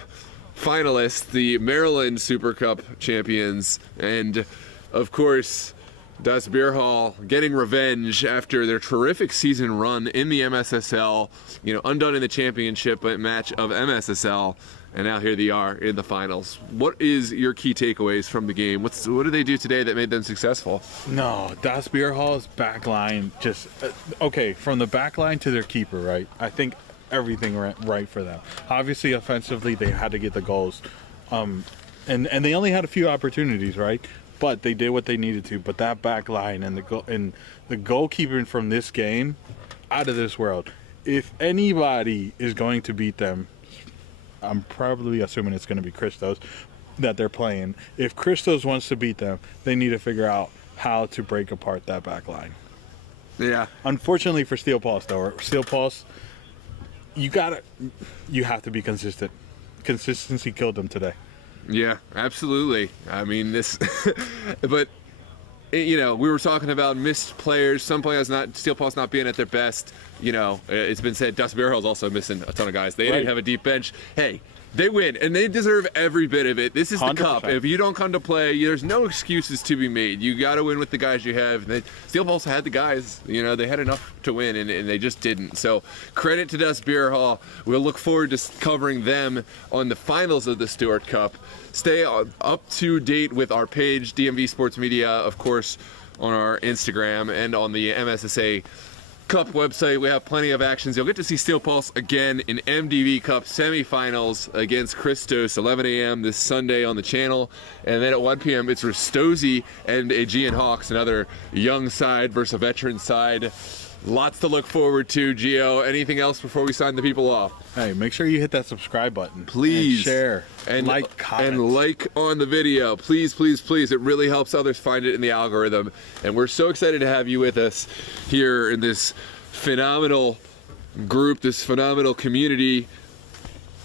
finalists, the Maryland Super Cup champions, and of course, Das Bierhalle getting revenge after their terrific season run in the MSSL, undone in the championship match of MSSL, and now here they are in the finals. What is your key takeaways from the game? What did they do today that made them successful? No, Das Bierhalle's back line just okay, from the back line to their keeper, right? I think everything went right for them. Obviously, offensively, they had to get the goals, and they only had a few opportunities, right? But they did what they needed to. But that back line and the goalkeeping from this game, out of this world. If anybody is going to beat them, I'm probably assuming it's going to be Christos that they're playing. If Christos wants to beat them, they need to figure out how to break apart that back line. Yeah. Unfortunately for Steel Pulse, though, Steel Pulse, you have to be consistent. Consistency killed them today. Yeah, absolutely. I mean, but we were talking about missed players. Some players Steel Pulse not being at their best. It's been said Das Bierhalle's also missing a ton of guys. They didn't have a deep bench. Hey, they win, and they deserve every bit of it. This is 100%. The cup. If you don't come to play, there's no excuses to be made. You got to win with the guys you have. Steel Pulse had the guys. They had enough to win, and they just didn't. So credit to Das Bierhalle. We'll look forward to covering them on the finals of the Stewart Cup. Stay up to date with our page, DMV Sports Media, of course, on our Instagram and on the MSSA Cup website. We have plenty of actions. You'll get to see Steel Pulse again in MDV Cup semifinals against Christos, 11 a.m. this Sunday on the channel. And then at 1 p.m. it's Ristosi and Aegean Hawks, another young side versus a veteran side. Lots to look forward to, Gio. Anything else before we sign the people off? Hey, make sure you hit that subscribe button. Please. And share. And comment. And like on the video. Please, please, please. It really helps others find it in the algorithm. And we're so excited to have you with us here in this phenomenal group, this phenomenal community